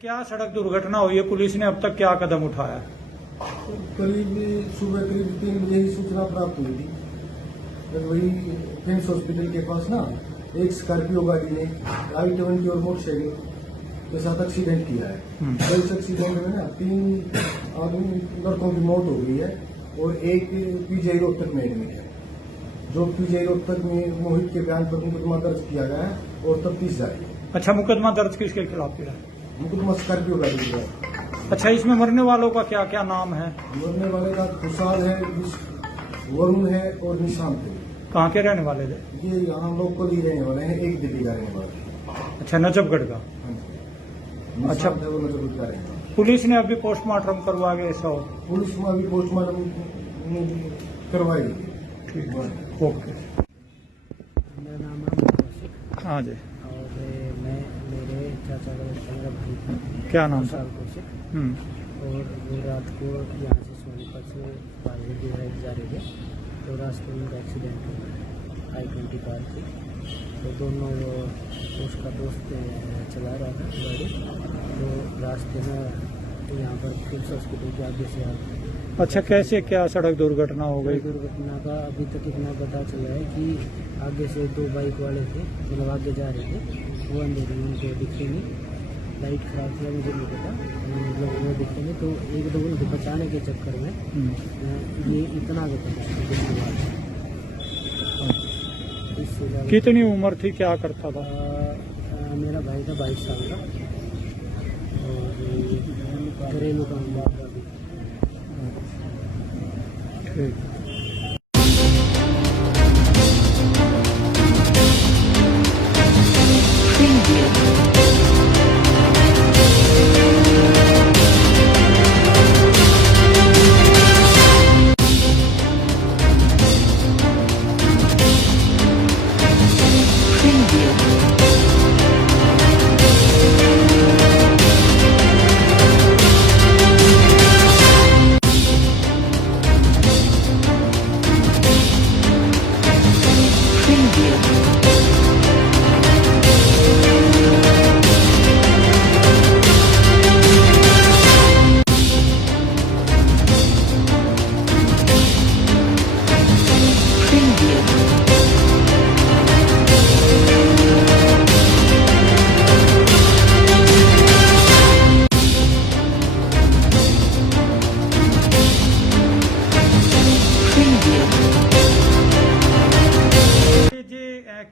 क्या सड़क दुर्घटना हुई है, पुलिस ने अब तक क्या कदम उठाया है? करीब सुबह करीब 3 बजे ही सूचना प्राप्त हुई थी। फिर वही किम्स हॉस्पिटल के पास ना एक स्कॉर्पियो गाड़ी ने i-20 और मोटरसाइकिल के साथ एक्सीडेंट किया है। तो इस एक्सीडेंट में ना 3 आदमी लड़कों की मौत हो गई है और एक पीजीआई रोहतक में एडमिट है। जो पीजीआई रोहतक में मोहित के बयान पर मुकदमा दर्ज किया गया है और तफ्तीश जारी है। अच्छा, मुकदमा दर्ज किसके खिलाफ किया है? मुकदमा स्कॉर्पियो गाड़ी का है। अच्छा, इसमें मरने वालों का क्या क्या नाम है? मरने वाले का खुशहाल है, वरुण है और निशांत है। कहाँ के रहने वाले थे? ये यहाँ लोकल ही रहने वाले हैं, एक दिल्ली का रहने वाला। अच्छा, नजफगढ़ का। हाँ जी। अच्छा। निशांत है वो नजरगढ़ का रहने वाला। पुलिस ने अभी पोस्टमार्टम करवा के ऐसा हो? पुलिस में अभी पोस्टमार्टम करवाई। ठीक है, ओके। मेरा नाम है मोहम्मद कौशिक हाँ जी, और मेरे चाचा का लड़का मेरा भाई था। क्या नाम था? खुशहाल कौशिक। और वो रात को यहाँ से सोनीपत से बारगढ़ जा रहे थे, तो रास्ते में एक्सीडेंट हो गया I-20 कार थी। तो दोनों उसका दोस्त चला रहा था गाड़ी, तो रास्ते में यहाँ पर किम्स हॉस्पिटल के आगे से आ गए। अच्छा, कैसे क्या सड़क दुर्घटना हो गई? दुर्घटना का अभी तक इतना पता चला है कि आगे से 2 बाइक वाले थे, मतलब आगे जा रहे थे, वो अंधेरे में उनको दिखे नहीं, लाइट खराब थी, मुझे नहीं पता, मतलब वो दिखे नहीं, तो एक दो उनको बचाने के चक्कर में ये इतना आगे पता। इससे ज़्यादा कितनी उम्र थी, क्या करता था? मेरा भाई था 22 साल का और घरेलू काम करता था। ठीक।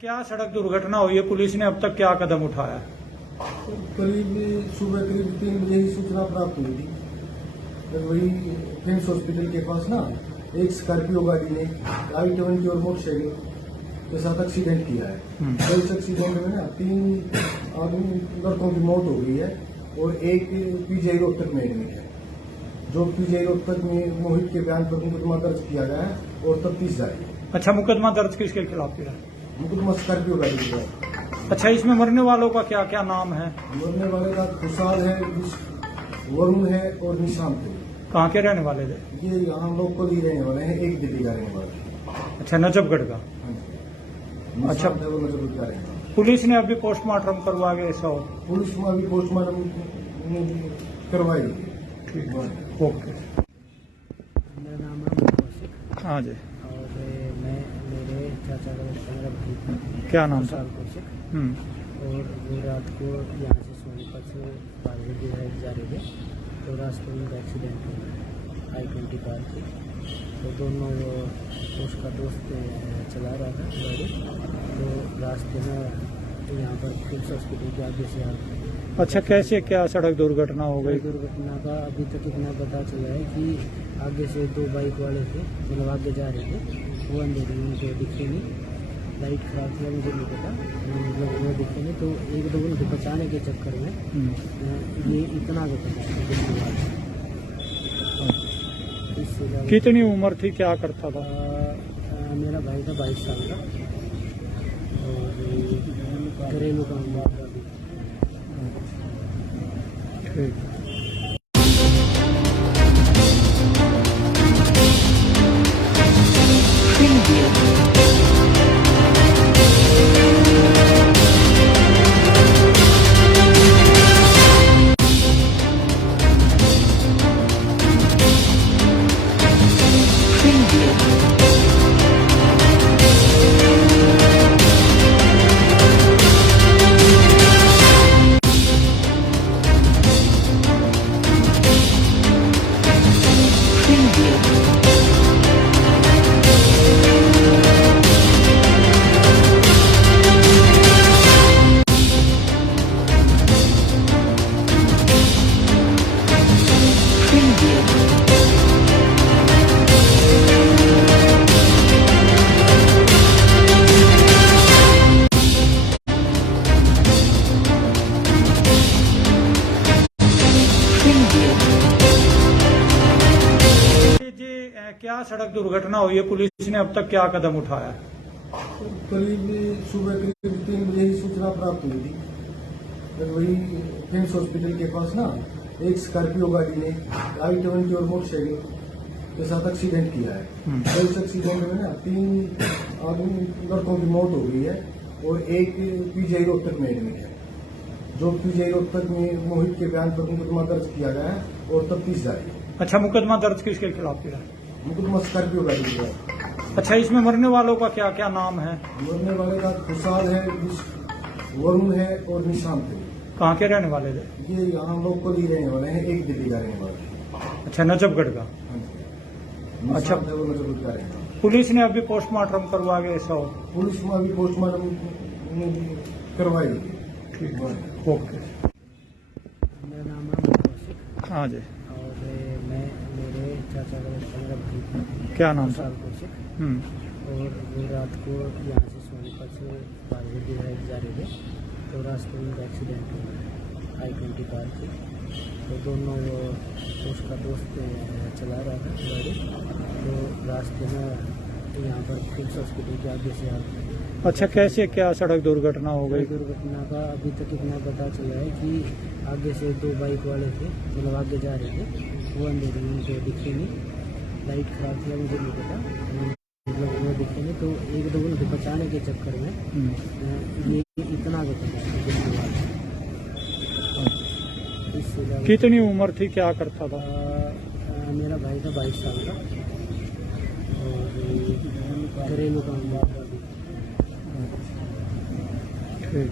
क्या सड़क दुर्घटना हुई है, पुलिस ने अब तक क्या कदम उठाया? सुबह करीब 3 बजे ही सूचना प्राप्त हुई थी। तो वही प्रिंस हॉस्पिटल के पास ना एक स्कॉर्पियो गाड़ी ने I-20 और मोटरसाइकिल के साथ एक्सीडेंट किया है। तो इस एक्सीडेंट में ना 3 आदमी लड़कों की मौत हो गई है और एक पीजीआई रोहतक में एडमिट है। जो पीजीआई रोहतक में मोहित के बयान पर मुकदमा दर्ज किया गया है और तफ्तीश जारी है। अच्छा, मुकदमा दर्ज किसके खिलाफ किया? मुकदमा स्कॉर्पियो गाड़ी के खिलाफ। अच्छा, इसमें मरने वालों का क्या क्या नाम है? मरने वाले का खुशहाल है, वरुण है और निशांत है। कहाँ के रहने वाले थे? ये यहाँ लोकल ही रहने वाले हैं, एक दिल्ली का रहने वाले। अच्छा, नजफगढ़ का। अच्छा, निशांत है वो नजर का रहने वाला। पुलिस ने अभी पोस्टमार्टम करवा के ऐसा हो? पुलिस में अभी पोस्टमार्टम करवाई। ठीक है, ओके। मेरा नाम है अमन कौशिक हाँ जी, और मेरे चाचा का बच्चा मेरा भाई था। क्या नाम था? खुशहाल कौशिक। हम्म, और वो रात को यहाँ से सोनीपत से बारगढ़ की साइड जा रहे थे, तो रास्ते में उनका एक्सीडेंट हुआ I-20 कार थी। तो दोनों उसका दोस्त चला रहा था गाड़ी, तो रास्ते में यहाँ पर किम्स हॉस्पिटल के आगे से आ गई। अच्छा, कैसे क्या सड़क दुर्घटना हो गई? दुर्घटना का अभी तक इतना पता चला है कि आगे से 2 बाइक वाले थे, मतलब आगे जा रहे थे, वो अंधेरे में उनको दिखे नहीं, लाइट खराब थी, मुझे नहीं पता, मतलब वो दिखे नहीं, तो एक दो उनको बचाने के चक्कर में ये इतना आगे पता। इससे ज़्यादा कितनी उम्र थी, क्या करता था? मेरा भाई था 22 साल का और घरेलू काम वाला भी। ठीक। क्या सड़क दुर्घटना हुई है, पुलिस ने अब तक क्या कदम उठाया? सुबह करीब 3 बजे ही सूचना प्राप्त हुई थी। तो वही प्रिंस हॉस्पिटल के पास ना एक स्कॉर्पियो गाड़ी ने I-20 और मोटरसाइकिल के साथ एक्सीडेंट किया है। तो इस एक्सीडेंट में ना 3 आदमी लड़कों की मौत हो गई है और एक पीजीआई रोहतक में एडमिट है। जो पीजीआई रोहतक में मोहित के बयान पर मुकदमा दर्ज किया गया है और तफ्तीश जारी है। अच्छा, मुकदमा दर्ज किसके खिलाफ किया? मुकदमा स्कॉर्पियो गाड़ी के खिलाफ। अच्छा, इसमें मरने वालों का क्या क्या नाम है? मरने वाले का खुशहाल है, वरुण है और निशांत है। कहाँ के रहने वाले थे? ये यहाँ लोकल ही रहने वाले हैं, एक दिल्ली का रहने वाले। अच्छा, नजफगढ़ का। अच्छा, है वो नजर का रहने वाला। पुलिस ने अभी पोस्टमार्टम करवा के ऐसा हो? पुलिस में अभी पोस्टमार्टम करवाई। ठीक है, ओके। मेरा नाम है अमन कौशिक हाँ जी, और मेरे चाचा का बच्चा मेरा भाई था। क्या नाम था? खुशहाल कौशिक। हम्म, और वो रात को यहाँ से सोनीपत से बारगढ़ की साइड जा रहे थे, तो रास्ते में उनका एक्सीडेंट हुआ है I-20 कार थी। तो दोनों उसका दोस्त चला रहा था गाड़ी, तो रास्ते में यहाँ पर किम्स हॉस्पिटल के आगे से आ गई। अच्छा, कैसे क्या सड़क दुर्घटना हो गई? दुर्घटना का अभी तक इतना पता चला है कि आगे से 2 बाइक वाले थे, मतलब आगे जा रहे थे, वो अंधेरे में उनको दिखे नहीं, लाइट खराब थी, मुझे नहीं पता, मतलब वो दिखे नहीं, तो एक दो उनको बचाने के चक्कर में ये इतना आगे पता। इससे ज़्यादा कितनी उम्र थी, क्या करता था? मेरा भाई था 22 साल का और घरेलू काम वाला भी। ठीक।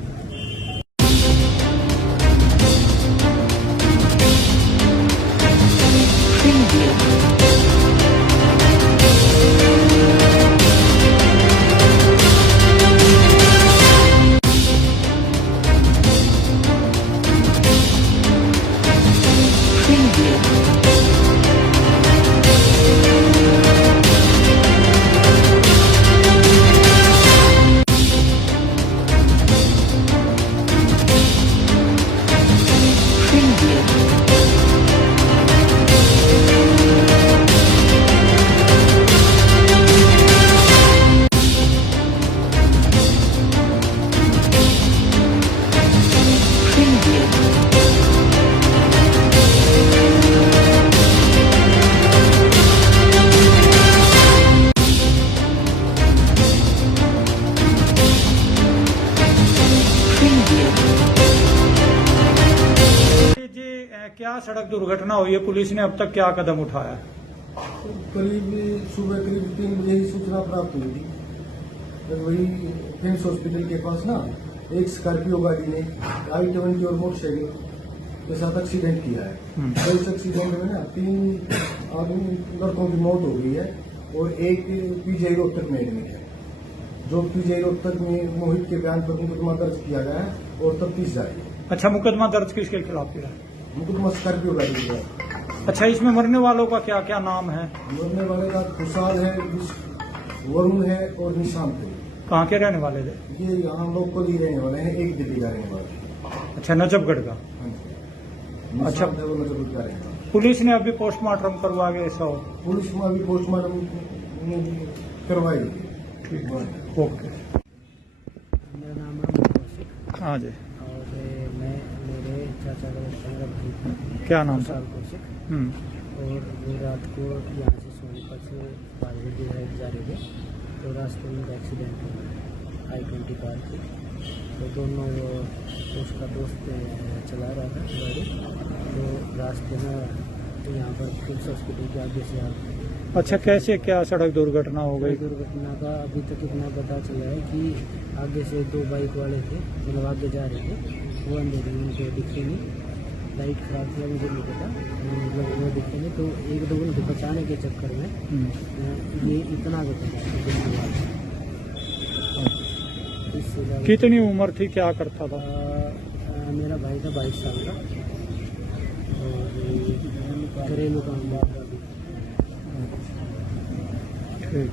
क्या सड़क दुर्घटना हुई है, पुलिस ने अब तक क्या कदम उठाया है? सुबह करीब 3 बजे ही सूचना प्राप्त हुई थी। जब वही प्रिंस हॉस्पिटल के पास ना एक स्कॉर्पियो गाड़ी ने i20 और मोटरसाइकिल के साथ एक्सीडेंट किया है। तो इस एक्सीडेंट में ना 3 आदमी लड़कों की मौत हो गई है और एक पीजीआई रोहतक में एडमिट है। जो पीजीआई रोहतक में मोहित के बयान पर मुकदमा दर्ज किया गया है और तफ्तीश जारी है। अच्छा, मुकदमा दर्ज किसके खिलाफ किया है? मुकदमा स्कॉर्पियो गाड़ी का। अच्छा, इसमें मरने वालों का क्या क्या नाम है? मरने वाले का खुशहाल है, वरुण है और निशांत है। कहाँ के रहने वाले थे? ये यहाँ लोकल ही रहने वाले हैं, एक दिल्ली का रहने वाले। अच्छा, नजफगढ़ का। हाँ जी। अच्छा। निशांत है वो नजफगढ़ का रहने वाला। पुलिस ने अभी पोस्टमार्टम करवा के ऐसा हो? पुलिस में अभी पोस्टमार्टम करवाई है। ठीक है, ओके। मेरा नाम है मोहम्मद कौशिक हाँ जी, और मेरे चाचा का बच्चा मेरा भाई था, क्या नाम था? साल कौशिक। हम्म, और वो रात को यहाँ से सोनीपत से बारगढ़ डिवाइड जा रहे थे, तो रास्ते में एक्सीडेंट हुआ i20 कार की। तो दोनों उसका दोस्त चला रहा था गाड़ी, तो रास्ते में यहाँ पर किम्स हॉस्पिटल के आगे से अच्छा, कैसे क्या सड़क दुर्घटना हो गई? दुर्घटना का अभी तक इतना पता चला है कि आगे से 2 बाइक वाले थे, मतलब आगे जा रहे थे, वो अंधेरे में उनको दिखे नहीं, लाइट खराब थी, मुझे नहीं पता, मतलब वो दिखे नहीं, तो एक दो उनको बचाने के चक्कर में ये इतना आगे पता। इससे ज़्यादा कितनी उम्र थी, क्या करता था? मेरा भाई था 22 साल का और घरेलू काम बात अभी। ठीक।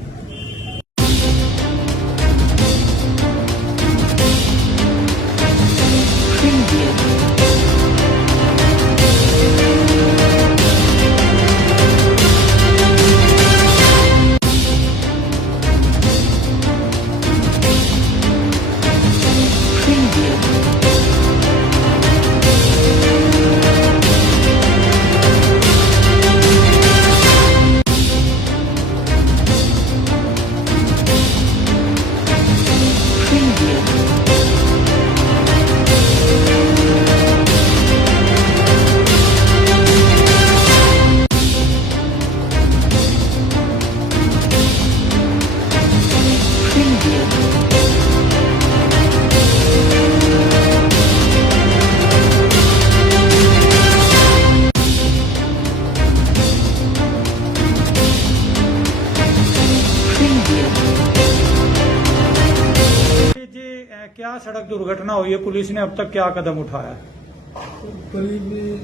क्या सड़क दुर्घटना हुई है, पुलिस ने अब तक क्या कदम उठाया है?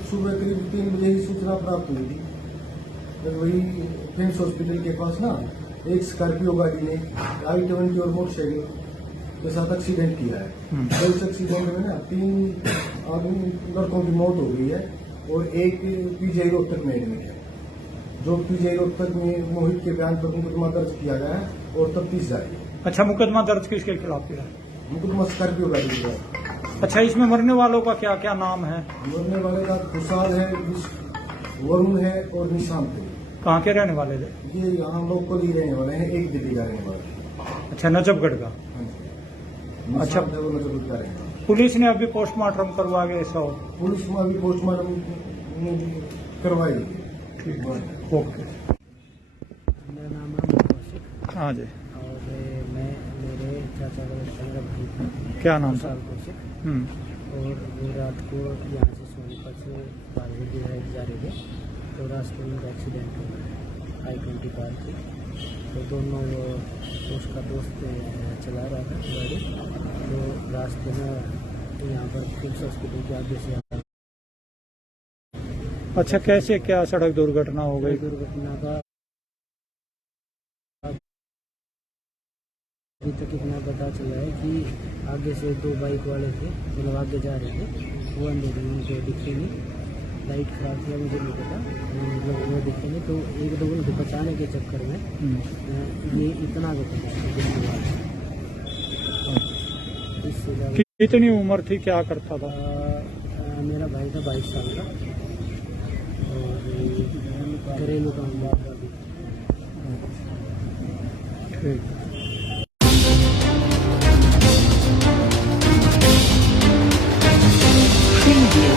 सुबह करीब 3 बजे ही सूचना प्राप्त हुई थी। जब वही प्रिंस हॉस्पिटल के पास ना एक स्कॉर्पियो गाड़ी ने i20 और मोटरसाइकिल के साथ एक्सीडेंट किया है। तो इस एक्सीडेंट में ना 3 आदमी लड़कों की मौत हो गई है और एक पीजीआई रोहतक में एडमिट है। जो पीजीआई रोहतक में मोहित के बयान पर मुकदमा दर्ज किया गया है और तफ्तीश जारी है। अच्छा, मुकदमा दर्ज किसके खिलाफ किया है? मुकदमा स्कॉर्पियो गाड़ी का। अच्छा, इसमें मरने वालों का क्या क्या नाम है? मरने वाले का खुशहाल है, वरुण है और निशांत है। कहाँ के रहने वाले थे? ये यहाँ लोकल ही रहने वाले हैं, एक दिल्ली का रहने वाले। अच्छा, नजफगढ़ का। हाँ जी। अच्छा। निशांत है वो नजफगढ़ का रहने वाला। पुलिस ने अभी पोस्टमार्टम करवा के ऐसा हो? पुलिस में अभी पोस्टमार्टम करवाई है। ठीक, ओके। मेरा नाम है मोहम्मद कौशिक हाँ जी, और मेरे चाचा का बच्चा मेरा भाई था, क्या नाम था? साल कौशिक। और वो रात को यहाँ से सोनीपत से बारगढ़ डिवाइड जा रहे थे, तो रास्ते में एक्सीडेंट हुआ i20 कार की। तो दोनों उसका दोस्त चला रहा था गाड़ी, तो रास्ते में यहाँ पर किम्स हॉस्पिटल के आगे से अच्छा, कैसे क्या सड़क दुर्घटना हो गई? दुर्घटना का अभी तक इतना पता चला है कि आगे से 2 बाइक वाले थे, मतलब आगे जा रहे थे, वो अंधेरे में उनको दिखे नहीं, लाइट खराब थी, मुझे नहीं पता, मतलब वो दिखे नहीं, तो एक दो उनको बचाने के चक्कर में ये इतना आगे पता। इससे ज़्यादा कितनी उम्र थी, क्या करता था? मेरा भाई था 22 साल का और घरेलू काम बात अभी। ठीक। Preview.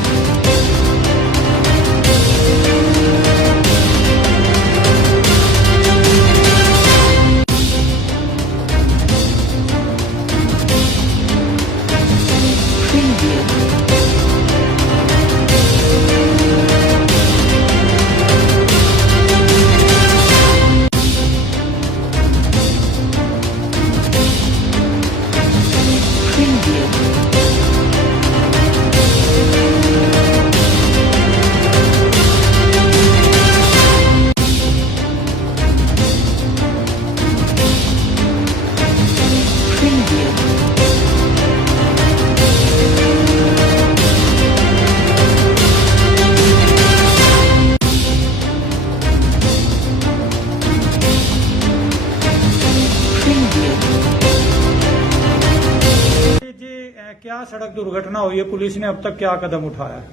क्या सड़क दुर्घटना हुई है, पुलिस ने अब तक क्या कदम उठाया है?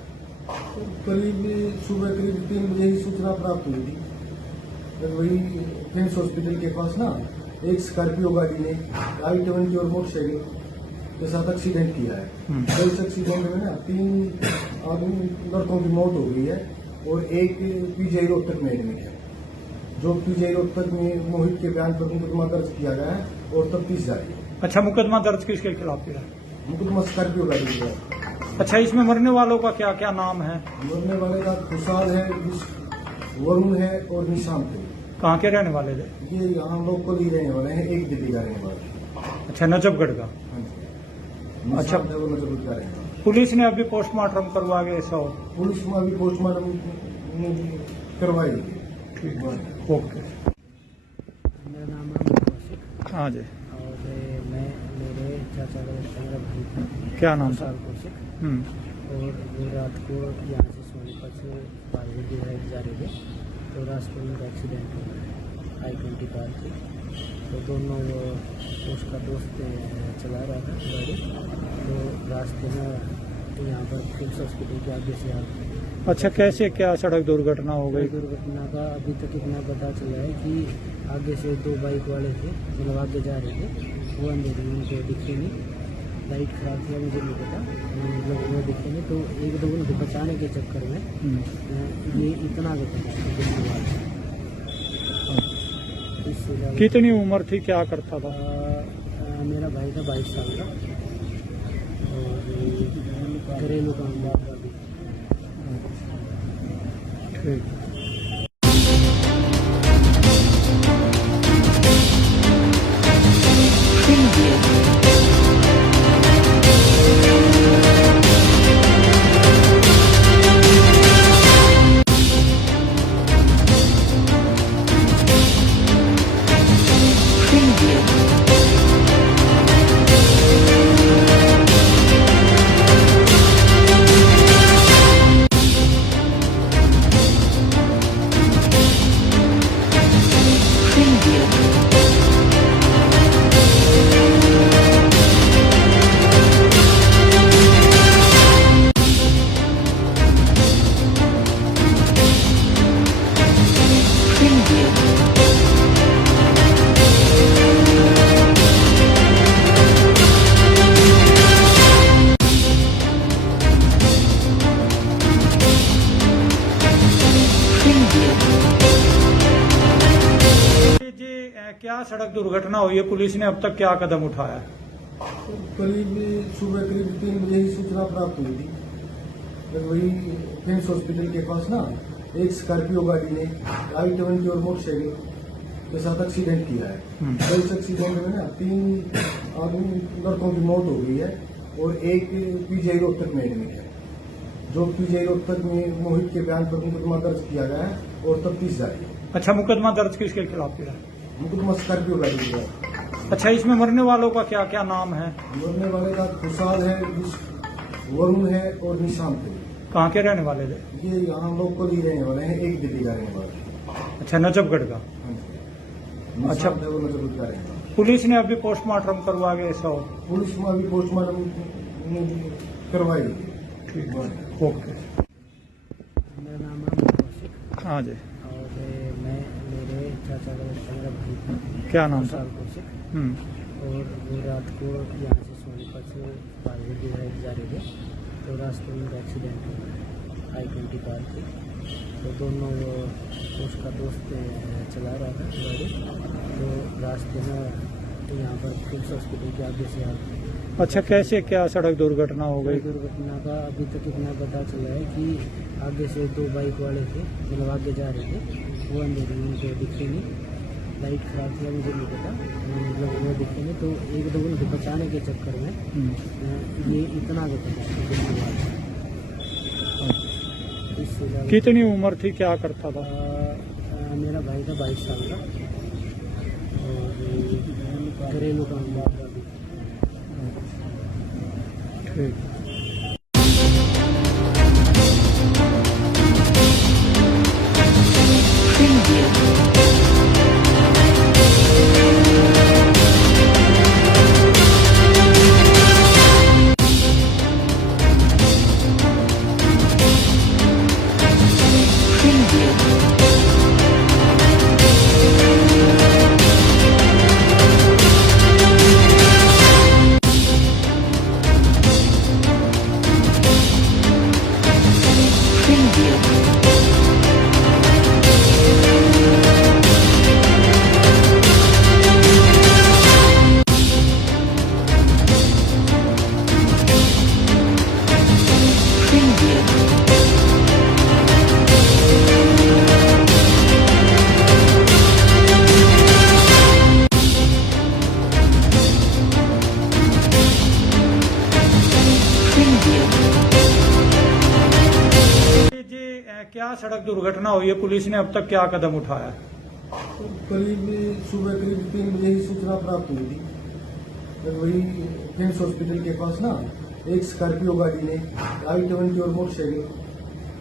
सुबह करीब 3 बजे ही सूचना प्राप्त हुई थी। फिर वही प्रिंस हॉस्पिटल के पास ना एक स्कॉर्पियो गाड़ी ने i20 और मोटरसाइकिल के साथ एक्सीडेंट किया है। तो इस एक्सीडेंट में ना 3 आदमी लड़कों की मौत हो गई है और एक पीजीआई रोहतक में एडमिट है। जो पीजीआई रोहतक में मोहित के बयान पर मुकदमा दर्ज किया गया है और तफ्तीश जारी है। अच्छा, मुकदमा दर्ज किसके खिलाफ किया है? मुकदमा स्कॉर्पियो गाड़ी का है। अच्छा, इसमें मरने वालों का क्या क्या नाम है? मरने वाले का खुशहाल है, वरुण है और निशांत है। कहाँ के रहने वाले थे? ये यहाँ लोकल ही रहने वाले हैं, एक दिल्ली का रहने वाले। अच्छा, नजफगढ़ का। हाँ जी। अच्छा। निशांत है वो नजर का रहने वाला। पुलिस ने अभी पोस्टमार्टम करवा के ऐसा हो? पुलिस में अभी पोस्टमार्टम करवाई। ठीक है, ओके। मेरा नाम है अमित कौशिक हाँ जी, और मेरे चाचा का रिश्ता मेरा भाई था। क्या नाम था? विशाल कौशिक। हम्म, और वो रात को यहाँ से सोनीपत से बारगढ़ जा रहे थे, तो रास्ते में एक्सीडेंट हो गया i20 कार थी। तो दोनों उसका दोस्त चला रहा था गाड़ी, तो रास्ते में यहाँ पर किम्स हॉस्पिटल के आगे से अच्छा, कैसे क्या सड़क दुर्घटना हो गई? दुर्घटना का अभी तक इतना पता चला है कि आगे से 2 बाइक वाले थे, मतलब आगे जा रहे थे, वो अंधेरे में उनको दिखे नहीं, लाइट खराब थी, मुझे नहीं पता, मतलब वो दिखे नहीं, तो एक दो उनको बचाने के चक्कर में ये इतना आगे पहुंचा। इससे ज़्यादा कितनी उम्र थी, क्या करता था? मेरा भाई था 22 साल का और घरेलू काम था। ठीक। क्या सड़क दुर्घटना हुई है, पुलिस ने अब तक क्या कदम उठाया है? सुबह करीब 3 बजे ही सूचना प्राप्त हुई थी। फिर वही प्रिंस हॉस्पिटल के पास ना एक स्कॉर्पियो गाड़ी ने i20 और मोटरसाइकिल के साथ एक्सीडेंट किया है। तो इस एक्सीडेंट में ना 3 आदमी लड़कों की मौत हो गई है और एक पीजीआई रोहतक में एडमिट है। जो पीजीआई रोहतक में मोहित के बयान पर मुकदमा दर्ज किया गया है और तफ्तीश जारी है। अच्छा, मुकदमा दर्ज किसके खिलाफ किया है? मुकदमा स्कॉर्पियो गाड़ी का है। अच्छा, इसमें मरने वालों का क्या क्या नाम है? मरने वाले का खुशहाल है, वरुण है और निशांत है। कहाँ के रहने वाले थे? ये यहाँ लोकल ही रहने वाले हैं, एक दिल्ली का रहने वाला। अच्छा, नजफगढ़ का। हाँ जी। अच्छा। निशांत है वो नजर का रहने वाला। पुलिस ने अभी पोस्टमार्टम करवा के ऐसा हो? पुलिस में अभी पोस्टमार्टम करवाई। ठीक, ओके। मेरा नाम है अमित कौशिक हाँ जी, और मेरे चाचा का रिश्ता मेरा भाई था। क्या नाम था? विशाल कौशिक। हम्म, और वो रात को यहाँ से सोनीपत से बारगढ़ जा रहे थे, तो रास्ते में एक्सीडेंट हो गया i20 कार थी। तो दोनों उसका दोस्त चला रहा था गाड़ी, तो रास्ते में यहाँ पर किम्स हॉस्पिटल के आगे से अच्छा, कैसे क्या सड़क दुर्घटना हो गई? दुर्घटना का अभी तक इतना पता चला है कि आगे से 2 बाइक वाले थे, मतलब आगे जा रहे थे, वो अंधेरे में उनको दिखे नहीं, लाइट खराब थी, मुझे नहीं पता, मतलब वो दिखे नहीं, तो एक दो उनको बचाने के चक्कर में ये इतना आगे पहुंचा। इससे ज़्यादा कितनी उम्र थी, क्या करता था? मेरा भाई था 22 साल का और घरेलू काम था। ठीक। सड़क दुर्घटना हुई है, पुलिस ने अब तक क्या कदम उठाया? करीब सुबह करीब 3 बजे ही सूचना प्राप्त हुई थी। तो वही किम्स हॉस्पिटल के पास ना एक स्कॉर्पियो गाड़ी ने I-20 और मोटरसाइकिल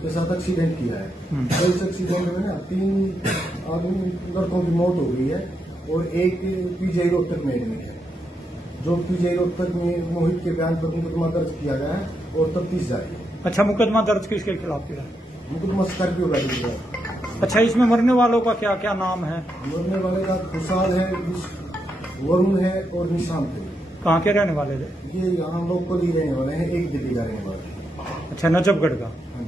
के साथ एक्सीडेंट किया है। तो इस एक्सीडेंट में ना 3 आदमी लड़कों की मौत हो गई है और एक पीजीआई रोहतक में एडमिट है। जो पीजीआई रोहतक में मोहित के बयान पर मुकदमा दर्ज किया गया है और तफ्तीश जारी है। अच्छा, मुकदमा दर्ज किसके खिलाफ किया? मुकदमा स्कॉर्पियो गाड़ी के खिलाफ। अच्छा, इसमें मरने वालों का क्या क्या नाम है? मरने वाले का खुशहाल है, वरुण है और निशांत है। कहाँ के रहने वाले थे? ये यहाँ लोकल ही रहने वाले हैं, एक दिल्ली का रहने वाले। अच्छा, नजफगढ़ का। हाँ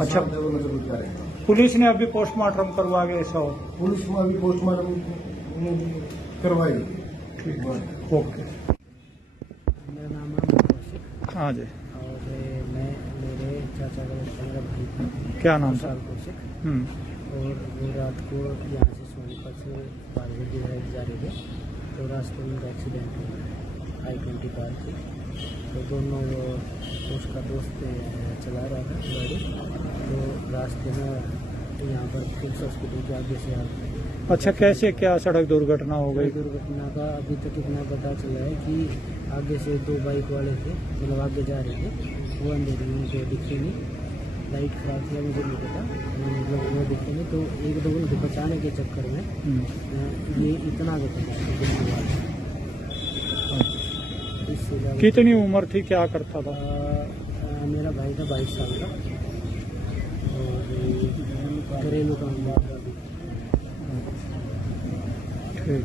अच्छा। अच्छा, वो नजर क्या रहेगा। पुलिस ने अभी पोस्टमार्टम करवा के ऐसा हो? पुलिस में अभी पोस्टमार्टम करवाई। ठीक है, ओके। मेरा नाम है अमन कौशिक हाँ जी, और मैं मेरे चाचा का बच्चा मेरा भाई था क्या नाम था? विशाल कौशिक। और वो रात को यहाँ से सोनीपत से बारगढ़ की तरफ जा रहे थे, तो रास्ते में उनका एक्सीडेंट हुआ I-20 पार थी। तो दोनों उसका दोस्त चला रहा था गाड़ी, तो रास्ते में यहाँ पर किम्स हॉस्पिटल के आगे से आ गए। अच्छा, कैसे क्या सड़क दुर्घटना हो गई? दुर्घटना का अभी तक इतना पता चला है कि आगे से 2 बाइक वाले थे, मतलब आगे जा रहे थे, वो अंधेरी में उनको दिखे नहीं, लाइट खराब थी, मुझे नहीं पता, मतलब वो दिखे नहीं, तो एक दो उनको बचाने के चक्कर में ये इतना आगे पता। इससे ज़्यादा कितनी उम्र थी, क्या करता था? मेरा भाई था 22 साल का और घरेलू काम करता था। ठीक।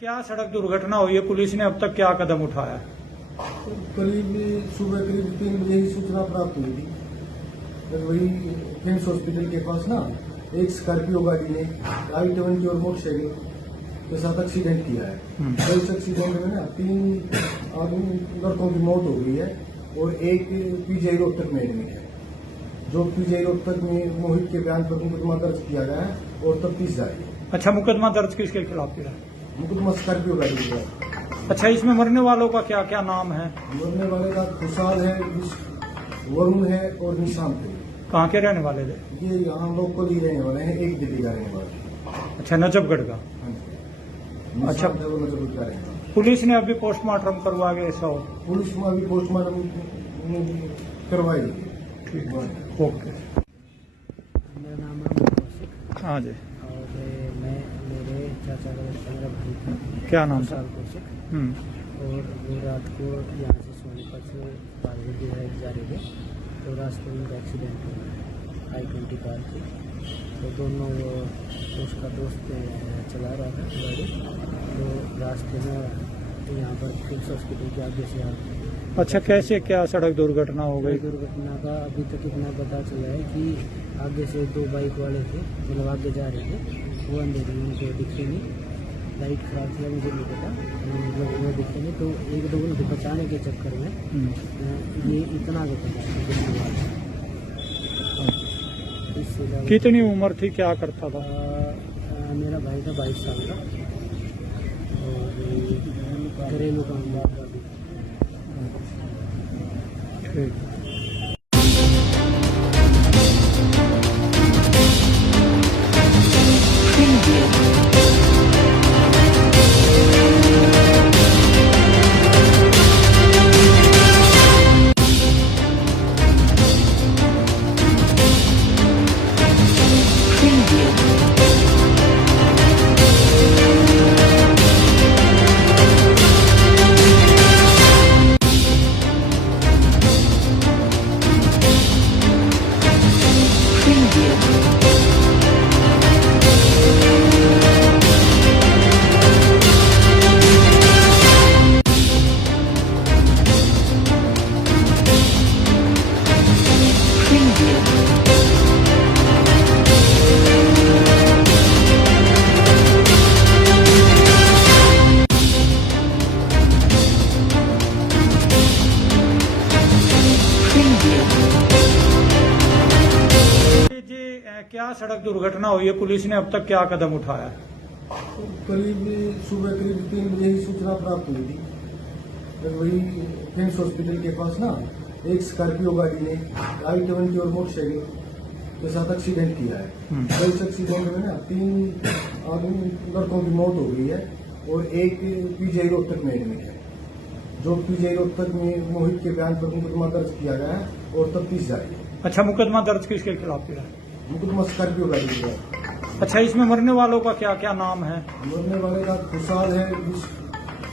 क्या सड़क दुर्घटना हुई है, पुलिस ने अब तक क्या कदम उठाया? करीब सुबह करीब 3 बजे ही सूचना प्राप्त हुई थी। तो वही किम्स हॉस्पिटल के पास ना एक स्कॉर्पियो गाड़ी ने I-20 और मोटरसाइकिल के साथ एक्सीडेंट किया है। तो इस एक्सीडेंट में ना 3 आदमी लड़कों की मौत हो गई है और एक पीजीआई रोहतक में एडमिट है। जो पीजीआई रोहतक में मोहित के बयान पर मुकदमा दर्ज किया गया है और तफ्तीश जारी है। अच्छा, मुकदमा दर्ज किसके खिलाफ किया? मुकदमा स्कॉर्पियो गाड़ी के खिलाफ। अच्छा, इसमें मरने वालों का क्या क्या नाम है? मरने वाले का खुशहाल है, वरुण है और निशांत है। कहाँ के रहने वाले थे? ये यहाँ लोकल ही रहने वाले हैं, एक दिल्ली का रहने वाले। अच्छा, नजफगढ़ का। हाँ अच्छा। वो नजर क्या रहेगा। पुलिस ने अभी पोस्टमार्टम करवा के ऐसा हो? पुलिस में अभी पोस्टमार्टम करवाई। ठीक है, ओके। मेरा नाम है अमन कौशिक हाँ जी, और मैं मेरे चाचा का बच्चा मेरा भाई था क्या नाम था? विशाल कौशिक। और वो रात को यहाँ से सोनीपत से बारगढ़ की तरफ जा रहे थे, तो रास्ते में उनका एक्सीडेंट हुआ I-20 पार थी। तो दोनों उसका दोस्त चला रहा था गाड़ी, तो रास्ते में यहाँ पर किम्स हॉस्पिटल के आगे से आ गए। अच्छा, कैसे क्या सड़क दुर्घटना हो गई? दुर्घटना का अभी तक इतना पता चला है कि आगे से 2 बाइक वाले थे, मतलब आगे जा रहे थे, वो अंधेरी में उनको दिखे नहीं, लाइट खराब थी, मुझे नहीं पता, मतलब वो दिखे नहीं, तो एक दो उनको बचाने के चक्कर में ये इतना आगे पता। इससे ज़्यादा कितनी उम्र थी, क्या करता था? मेरा भाई था 22 साल का और घरेलू काम करता था। ठीक। सड़क दुर्घटना हुई है, पुलिस ने अब तक क्या कदम उठाया? करीब सुबह करीब 3 बजे ही सूचना प्राप्त हुई थी। फिर वही किम्स हॉस्पिटल के पास ना एक स्कॉर्पियो गाड़ी ने i20 और मोटरसाइकिल के साथ एक्सीडेंट किया है। इस एक्सीडेंट में ना 3 आदमी लड़कों की मौत हो गई है और एक पीजीआई रोहतक में एडमिट है। जो पीजीआई रोहतक में मोहित के बयान पर मुकदमा दर्ज किया गया है और तफ्तीश जारी है। अच्छा, मुकदमा दर्ज किसके खिलाफ किया? मुकदमा स्कॉर्पियो गाड़ी के खिलाफ। अच्छा, इसमें मरने वालों का क्या क्या नाम है? मरने वाले का खुशहाल है,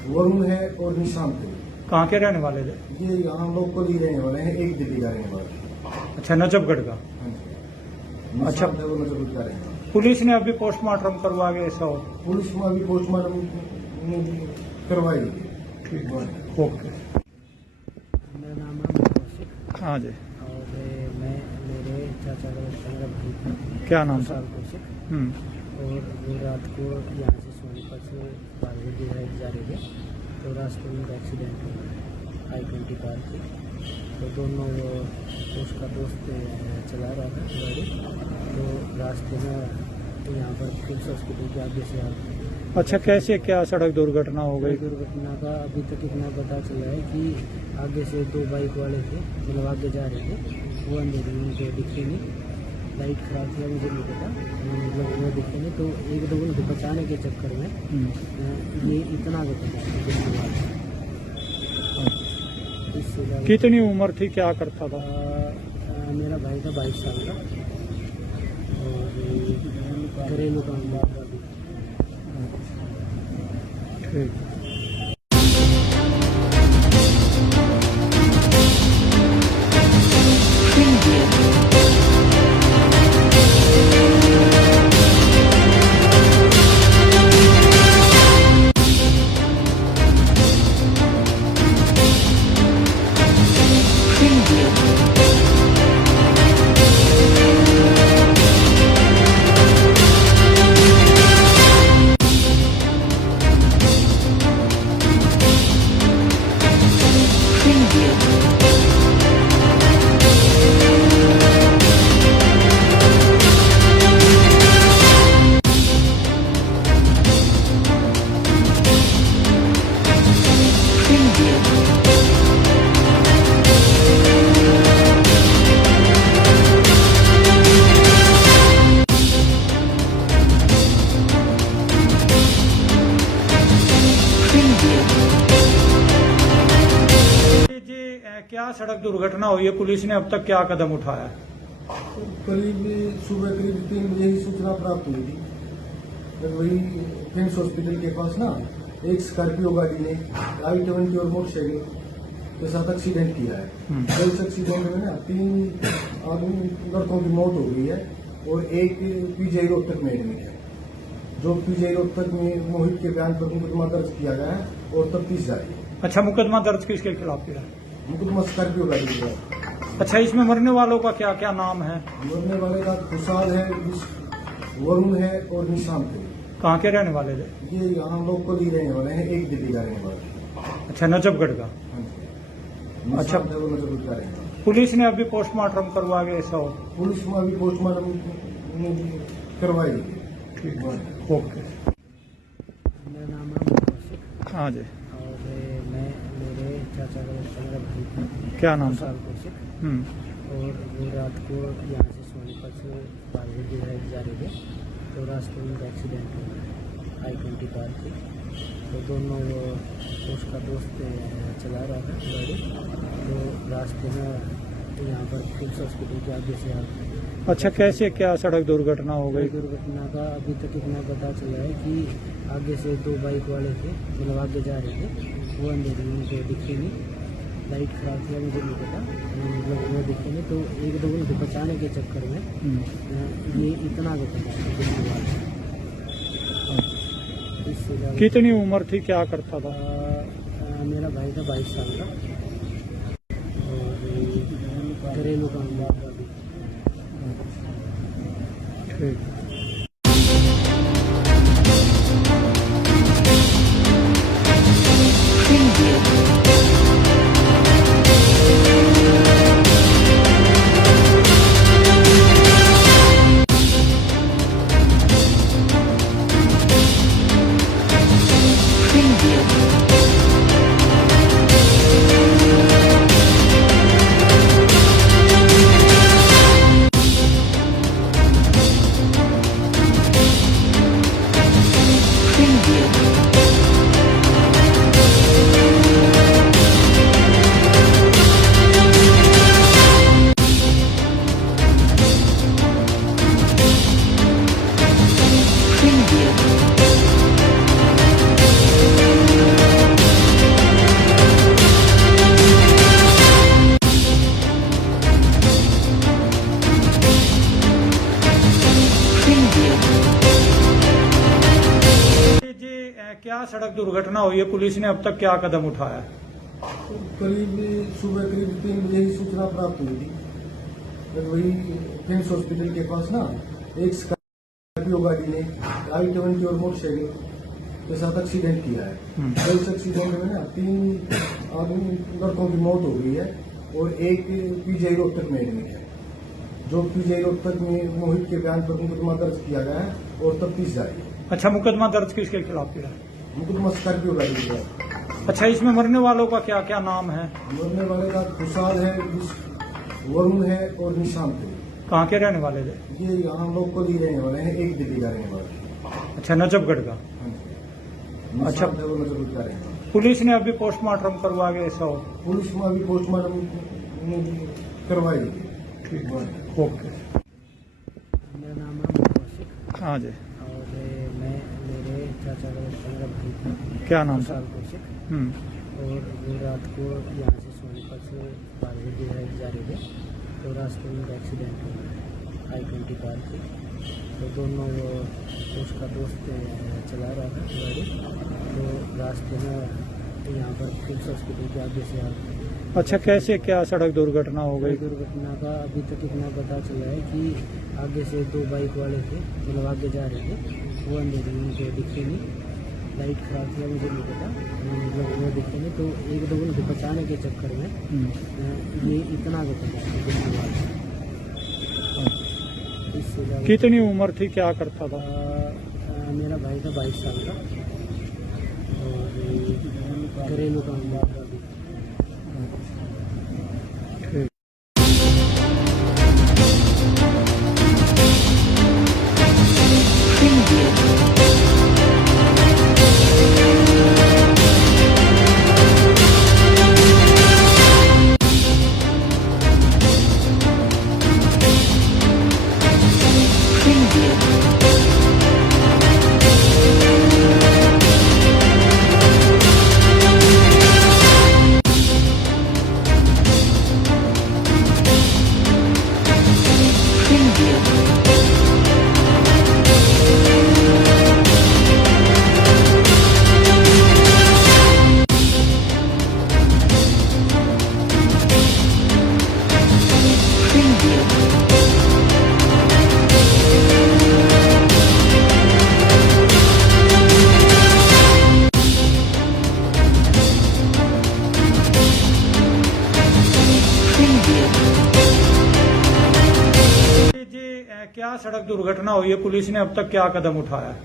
वरुण है और निशांत है। कहाँ के रहने वाले थे? ये यहाँ लोकल ही रहने वाले हैं, एक दिल्ली का रहने वाले। अच्छा, नजफगढ़ का। अच्छा। निशांत है वो नजफगढ़ का रहने वाला। पुलिस ने अभी पोस्टमार्टम करवा के ऐसा हो? पुलिस में अभी पोस्टमार्टम करवाई है। ठीक है, ओके। मेरा नाम है कौशिक हाँ जी, और मैं मेरे चाचा का बच्चा मेरा भाई था। क्या नाम था? खुशहाल कौशिक। और वो रात को यहाँ से सोनीपत से बारगढ़ डिवाइड जा रहे थे, तो रास्ते में उनका एक्सीडेंट हुआ है I-20 कार से। तो दोनों उसका दोस्त चला रहा था गाड़ी, तो रास्ते में यहाँ पर किम्स हॉस्पिटल के आगे से आ। अच्छा, कैसे क्या सड़क दुर्घटना हो गई? दुर्घटना का अभी तक इतना पता चला है कि आगे से 2 बाइक वाले थे, मतलब आगे जा रहे थे, वो अंधेरी में उनको दिखे नहीं, लाइट खराब थी, मुझे नहीं पता, मतलब वो दिखे नहीं, तो एक दो उनको बचाने के चक्कर में ये इतना आगे पता। इससे ज़्यादा कितनी उम्र थी, क्या करता था? मेरा भाई था 22 साल का और घरेलू काम बाप का भी। ठीक। क्या सड़क दुर्घटना हुई है, पुलिस ने अब तक क्या कदम उठाया? करीब सुबह करीब 3 बजे ही सूचना प्राप्त हुई थी। फिर वही किम्स हॉस्पिटल के पास ना एक स्कॉर्पियो गाड़ी ने i20 और मोटरसाइकिल के साथ एक्सीडेंट किया है। इस एक्सीडेंट में ना 3 आदमी लड़कों की मौत हो गई है और एक पीजीआई रोहतक में एडमिट है। जो पीजीआई रोहतक में मोहित के बयान पर मुकदमा दर्ज किया गया है और तफ्तीश जारी है। अच्छा, मुकदमा दर्ज किसके खिलाफ किया? मुकदमा स्कॉर्पियो गाड़ी के खिलाफ। अच्छा, इसमें मरने वालों का क्या क्या नाम है? मरने वाले का खुशहाल है, वरुण है और निशांत है। कहाँ के रहने वाले थे? ये यहाँ लोकल ही रहने वाले हैं, एक दिल्ली का रहने वाला। अच्छा, नजफगढ़ का। अच्छा। है वो नजफगढ़ का रहने वाला। पुलिस ने अभी पोस्टमार्टम करवा के ऐसा हो? पुलिस में अभी पोस्टमार्टम करवाई है। ठीक है, ओके। मेरा नाम है कौशिक हाँ जी, और मैं मेरे चाचा का बच्चा मेरा भाई था। क्या नाम था? खुशहाल कौशिक। और वो रात को यहाँ से सोनीपत से बारगढ़ डिवाइड जा रहे थे, तो रास्ते में उनका एक्सीडेंट हुआ है I-20 कार से। तो दोनों उसका दोस्त चला रहा था गाड़ी, तो रास्ते में यहाँ पर किम्स हॉस्पिटल के आगे से आ। अच्छा, कैसे क्या सड़क दुर्घटना हो गई? दुर्घटना का अभी तक इतना पता चला है कि आगे से 2 बाइक वाले थे, मतलब आगे जा रहे थे, वो अंधेरी में उनको दिखे नहीं, लाइट खराब थी, मुझे नहीं पता, मतलब वो दिखे नहीं, तो एक दो उनको बचाने के चक्कर में ये इतना आगे पता। इससे ज़्यादा कितनी उम्र थी, क्या करता था? मेरा भाई था 22 साल का और घरेलू काम बाप का भी। ठीक। जी क्या सड़क दुर्घटना हुई है, पुलिस ने अब तक क्या कदम उठाया है? करीब सुबह करीब 3 बजे ही सूचना प्राप्त हुई थी। फिर वही प्रिंस हॉस्पिटल के पास ना एक स्कॉर्पियो गाड़ी ने I-20 और मोटरसाइकिल के साथ एक्सीडेंट किया है। तो इस एक्सीडेंट में ना 3 आदमी लड़कों की मौत हो गई है और एक पीजीआई रोहतक में एडमिट है। जो पीजीआई रोहतक में मोहित के बयान पर मुकदमा दर्ज किया गया है और तफ्तीश जारी है। अच्छा, मुकदमा दर्ज किसके खिलाफ किया है? मुकदमा स्कॉर्पियो गाड़ी के खिलाफ। अच्छा, इसमें मरने वालों का क्या क्या नाम है? मरने वाले का खुशहाल है, वरुण है और निशांत है। कहाँ के रहने वाले थे? ये यहाँ लोकल ही रहने वाले हैं, एक दिल्ली का रहने वाले। अच्छा, नजफगढ़ का। अच्छा। निशांत है वो नजफगढ़ का रहने वाला। पुलिस ने अभी पोस्टमार्टम करवा के ऐसा हो? पुलिस में अभी पोस्टमार्टम करवाई। ठीक है, ओके। मेरा नाम है मोहम्मद कौशिक हाँ जी, और मैं मेरे चाचा का बच्चा मेरा भाई था। क्या नाम था? खुशहाल कौशिक। और वो रात को यहाँ से सोनीपत से बारहवीं डिवाइड जा रहे थे, तो रास्ते में उनका एक्सीडेंट हुआ है I-20 कार से। तो दोनों उसका दोस्त चला रहा था गाड़ी, तो रास्ते में यहाँ पर किम्स हॉस्पिटल के आगे से आ। अच्छा, कैसे क्या सड़क दुर्घटना हो गई? दुर्घटना का अभी तक इतना पता चला है कि आगे से 2 बाइक वाले थे, मतलब आगे जा रहे थे, वो अंधेरी में मुझे दिखे नहीं, लाइट खराब थी, मुझे नहीं पता, मतलब वो दिखे नहीं, तो एक दो उनको बचाने के चक्कर में ये इतना को पता इससे ज़्यादा। कितनी उम्र थी, क्या करता था? मेरा भाई था 22 साल का और घरेलू काम बाप का भी। ठीक। जी क्या सड़क दुर्घटना हुई है, पुलिस ने अब तक क्या कदम उठाया है?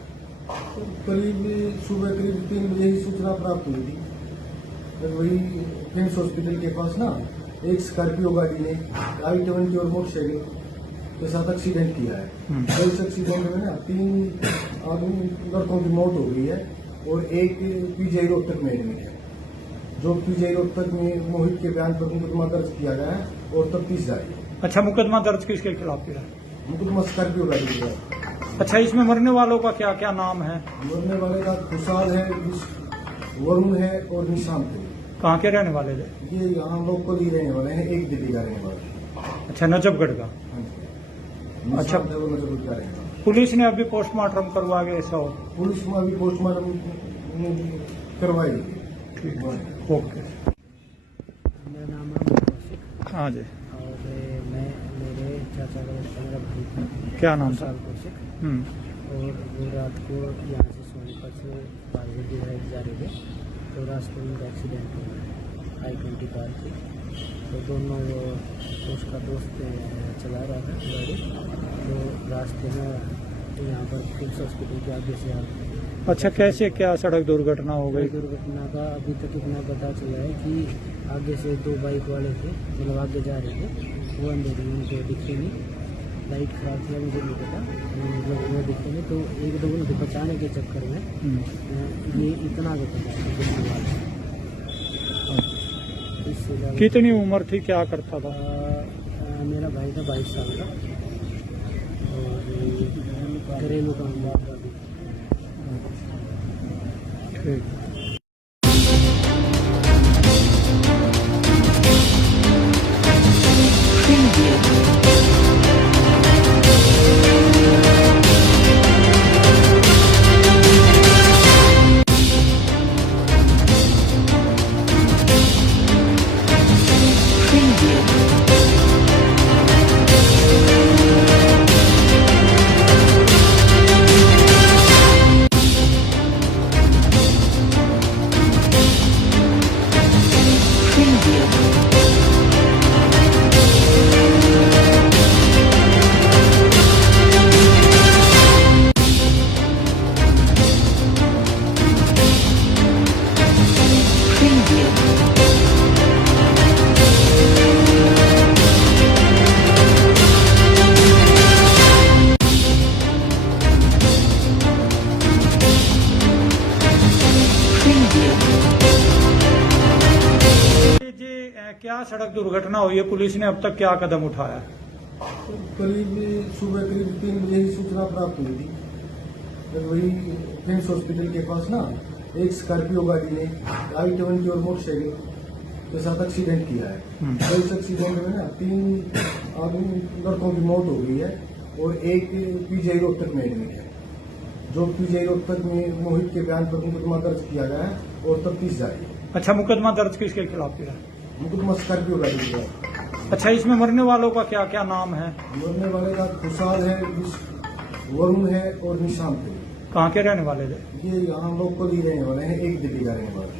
करीब सुबह करीब 3 बजे ही सूचना प्राप्त हुई थी। फिर वही प्रिंस हॉस्पिटल के पास ना एक स्कॉर्पियो गाड़ी ने I-20 और मोटरसाइकिल के साथ एक्सीडेंट किया है। तो इस एक्सीडेंट में ना 3 आदमी लड़कों की मौत हो गई है और एक पीजीआई रोहतक में एडमिट है। जो पीजीआई रोहतक में मोहित के बयान पर मुकदमा दर्ज किया गया है और तफ्तीश जारी है। अच्छा, मुकदमा दर्ज किसके खिलाफ किया है? मुकदमा स्कॉर्पियो गाड़ी के खिलाफ। अच्छा, इसमें मरने वालों का क्या क्या नाम है? मरने वाले का खुशहाल है, वरुण है और निशांत है। कहाँ के रहने वाले थे? ये यहाँ लोकल ही रहने वाले हैं, एक दिल्ली का रहने वाला। अच्छा, नजफगढ़ का। अच्छा। निशांत है वो नजफगढ़ का रहने वाला। पुलिस ने अभी पोस्टमार्टम करवा के ऐसा हो? पुलिस में अभी पोस्टमार्टम करवाई। ठीक है, ओके। मेरा नाम है मोहम्मद कौशिक हाँ जी, और मैं मेरे चाचा का बच्चा मेरा भाई था। क्या नाम था? खुशहाल कौशिक। और वो रात को यहाँ से सोनीपत से बारहवीं डिवाइड जा रहे थे, तो रास्ते में उनका एक्सीडेंट हुआ है I-20 कार से। तो दोनों उसका दोस्त चला रहा था गाड़ी, तो रास्ते में यहाँ पर किम्स हॉस्पिटल के आगे से आ। अच्छा, कैसे क्या सड़क दुर्घटना हो गई? दुर्घटना का अभी तक इतना पता चला है कि आगे से 2 बाइक वाले थे, मतलब आगे जा रहे थे, वो अंधेरी में मुझे दिखे नहीं, लाइट खराब थी, मुझे नहीं पता, मतलब वो दिखे नहीं, तो एक दो उनको बचाने के चक्कर में ये इतना को पता इससे ज़्यादा। कितनी उम्र थी, क्या करता था? मेरा भाई था 22 साल का और घरेलू काम बाप का भी। ठीक। क्या सड़क दुर्घटना हुई है, पुलिस ने अब तक क्या कदम उठाया? करीब सुबह करीब 3 बजे ही सूचना प्राप्त हुई थी। फिर वही किम्स हॉस्पिटल के पास ना एक स्कॉर्पियो गाड़ी ने i20 और मोटरसाइकिल के साथ एक्सीडेंट किया है। तो इस एक्सीडेंट में ना 3 आदमी लड़कों की मौत हो गई है और एक पीजीआई रोहतक में एडमिट है। जो पीजीआई रोहतक में मोहित के बयान पर मुकदमा दर्ज किया गया है और तफ्तीश जारी है। अच्छा, मुकदमा दर्ज किसके खिलाफ किया? मुकदमा स्कॉर्पियो गाड़ी के है। अच्छा, इसमें मरने वालों का क्या क्या नाम है? मरने वाले का खुशहाल है, वरुण है और निशांत है। कहाँ के रहने वाले थे? ये यहाँ लोकल ही रहने वाले हैं, एक दिल्ली का रहने वाले।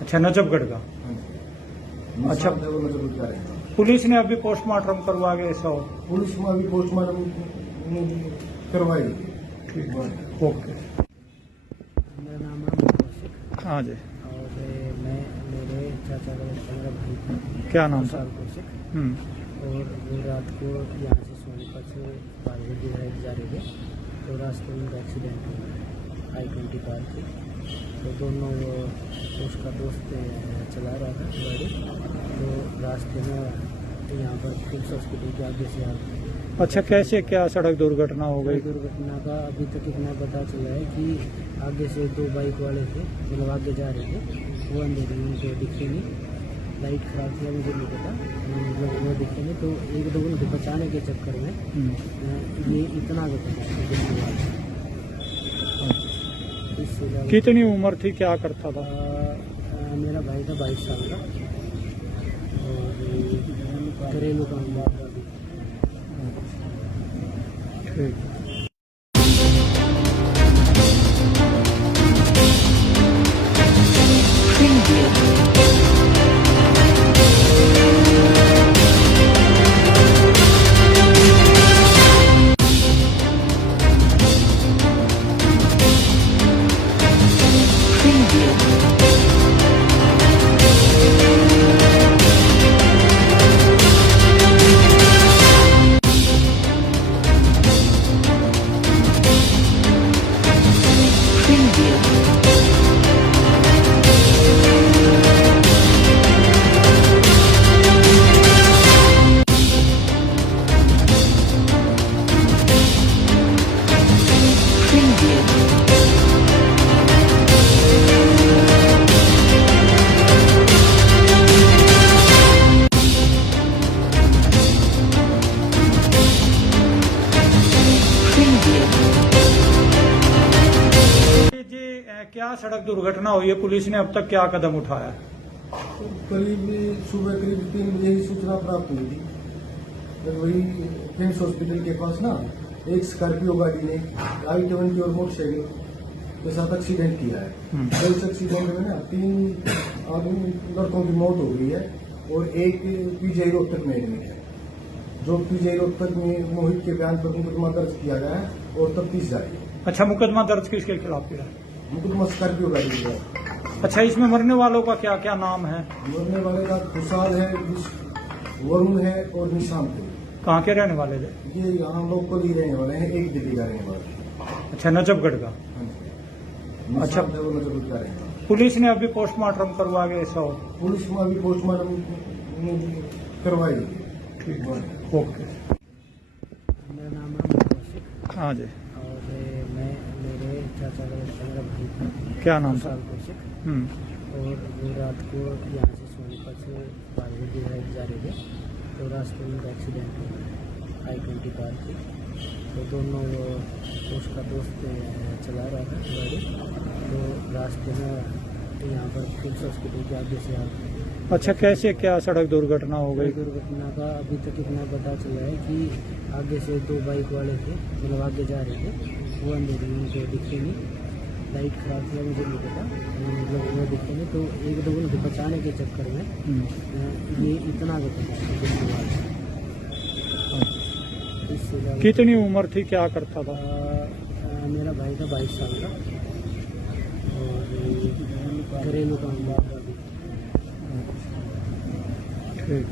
अच्छा, नजफगढ़ का। अच्छा। निशांत है वो नजफगढ़ का रहने वाला। पुलिस ने अभी पोस्टमार्टम करवा के ऐसा हो? पुलिस में अभी पोस्टमार्टम करवाई। ठीक, ओके। मेरा नाम है मोहम्मद कौशिक हाँ जी, और मैं मेरे चाचा का मेरा भाई था क्या नाम था? साल कौशिक। और वो रात को यहाँ से सोनीपत से बारगढ़ डिवाइड जा रहे थे, तो रास्ते में उनका एक्सीडेंट हुआ I-20 कार थी। तो दोनों उसका दोस्त चला रहा था गाड़ी, तो रास्ते में यहाँ पर किम्स हॉस्पिटल के आगे से आ गए। अच्छा, कैसे क्या सड़क दुर्घटना हो गई? दुर्घटना का अभी तक इतना पता चला है कि आगे से 2 बाइक वाले थे, मतलब आगे जा रहे थे, वो अंधेरे में उनको दिखे नहीं, लाइट खराब थी, मुझे नहीं पता, मतलब वो दिखे नहीं, तो एक दो उनको बचाने के चक्कर में ये इतना का पता। इससे ज़्यादा कितनी उम्र थी, क्या करता था? मेरा भाई था 22 साल का और घरेलू काम वाला भी। ठीक। क्या सड़क दुर्घटना हुई है, पुलिस ने अब तक क्या कदम उठाया? करीब सुबह करीब 3 बजे ही सूचना प्राप्त हुई थी। फिर वही किम्स हॉस्पिटल के पास ना एक स्कॉर्पियो गाड़ी ने i-20 और मोटरसाइकिल के साथ एक्सीडेंट किया है। तो इस एक्सीडेंट में ना 3 आदमी लड़कों की मौत हो गई है और एक पीजीआई रोहतक में एडमिट है। जो पीजीआई रोहतक में मोहित के बयान पर मुकदमा दर्ज किया गया है और तफ्तीश जारी है। अच्छा, मुकदमा दर्ज किसके खिलाफ किया? मुकदमा स्कॉर्पियो गाड़ी के है। अच्छा, इसमें मरने वालों का क्या क्या नाम है? मरने वाले का खुशहाल है, वरुण है और निशांत है। कहाँ के रहने वाले थे? ये यहाँ लोकल ही रहने वाले हैं, एक दिल्ली का रहने वाले। अच्छा, नजफगढ़ का। अच्छा। निशांत है वो नजफगढ़ का रहने वाला। पुलिस ने अभी पोस्टमार्टम करवा के ऐसा हो? पुलिस में अभी पोस्टमार्टम करवाई। ठीक, ओके। मेरा नाम है मोहम्मद कौशिक हाँ जी, और मैं मेरे चाचा का मेरा भाई था क्या नाम था? साल कौशिक। और वो रात को यहाँ से सोनीपत से बारगढ़ डिवाइड जा रहे थे, तो रास्ते में उनका एक्सीडेंट हुआ I-20 कार थी। तो दोनों उसका दोस्त चला रहा था गाड़ी, तो रास्ते में यहाँ पर किम्स हॉस्पिटल के आगे से आ गए। अच्छा, कैसे क्या सड़क दुर्घटना हो गई? दुर्घटना का अभी तक इतना पता चला है कि आगे से 2 बाइक वाले थे, मतलब आगे जा रहे थे, वो अंधेरे में उनको दिखे नहीं, लाइट खराब थी, मुझे नहीं पता, मतलब वो दिखे नहीं, तो एक दो उनको बचाने के चक्कर में ये इतना का पता। इससे ज़्यादा कितनी उम्र थी, क्या करता था? मेरा भाई था 22 साल का और घरेलू काम वाला भी। ठीक।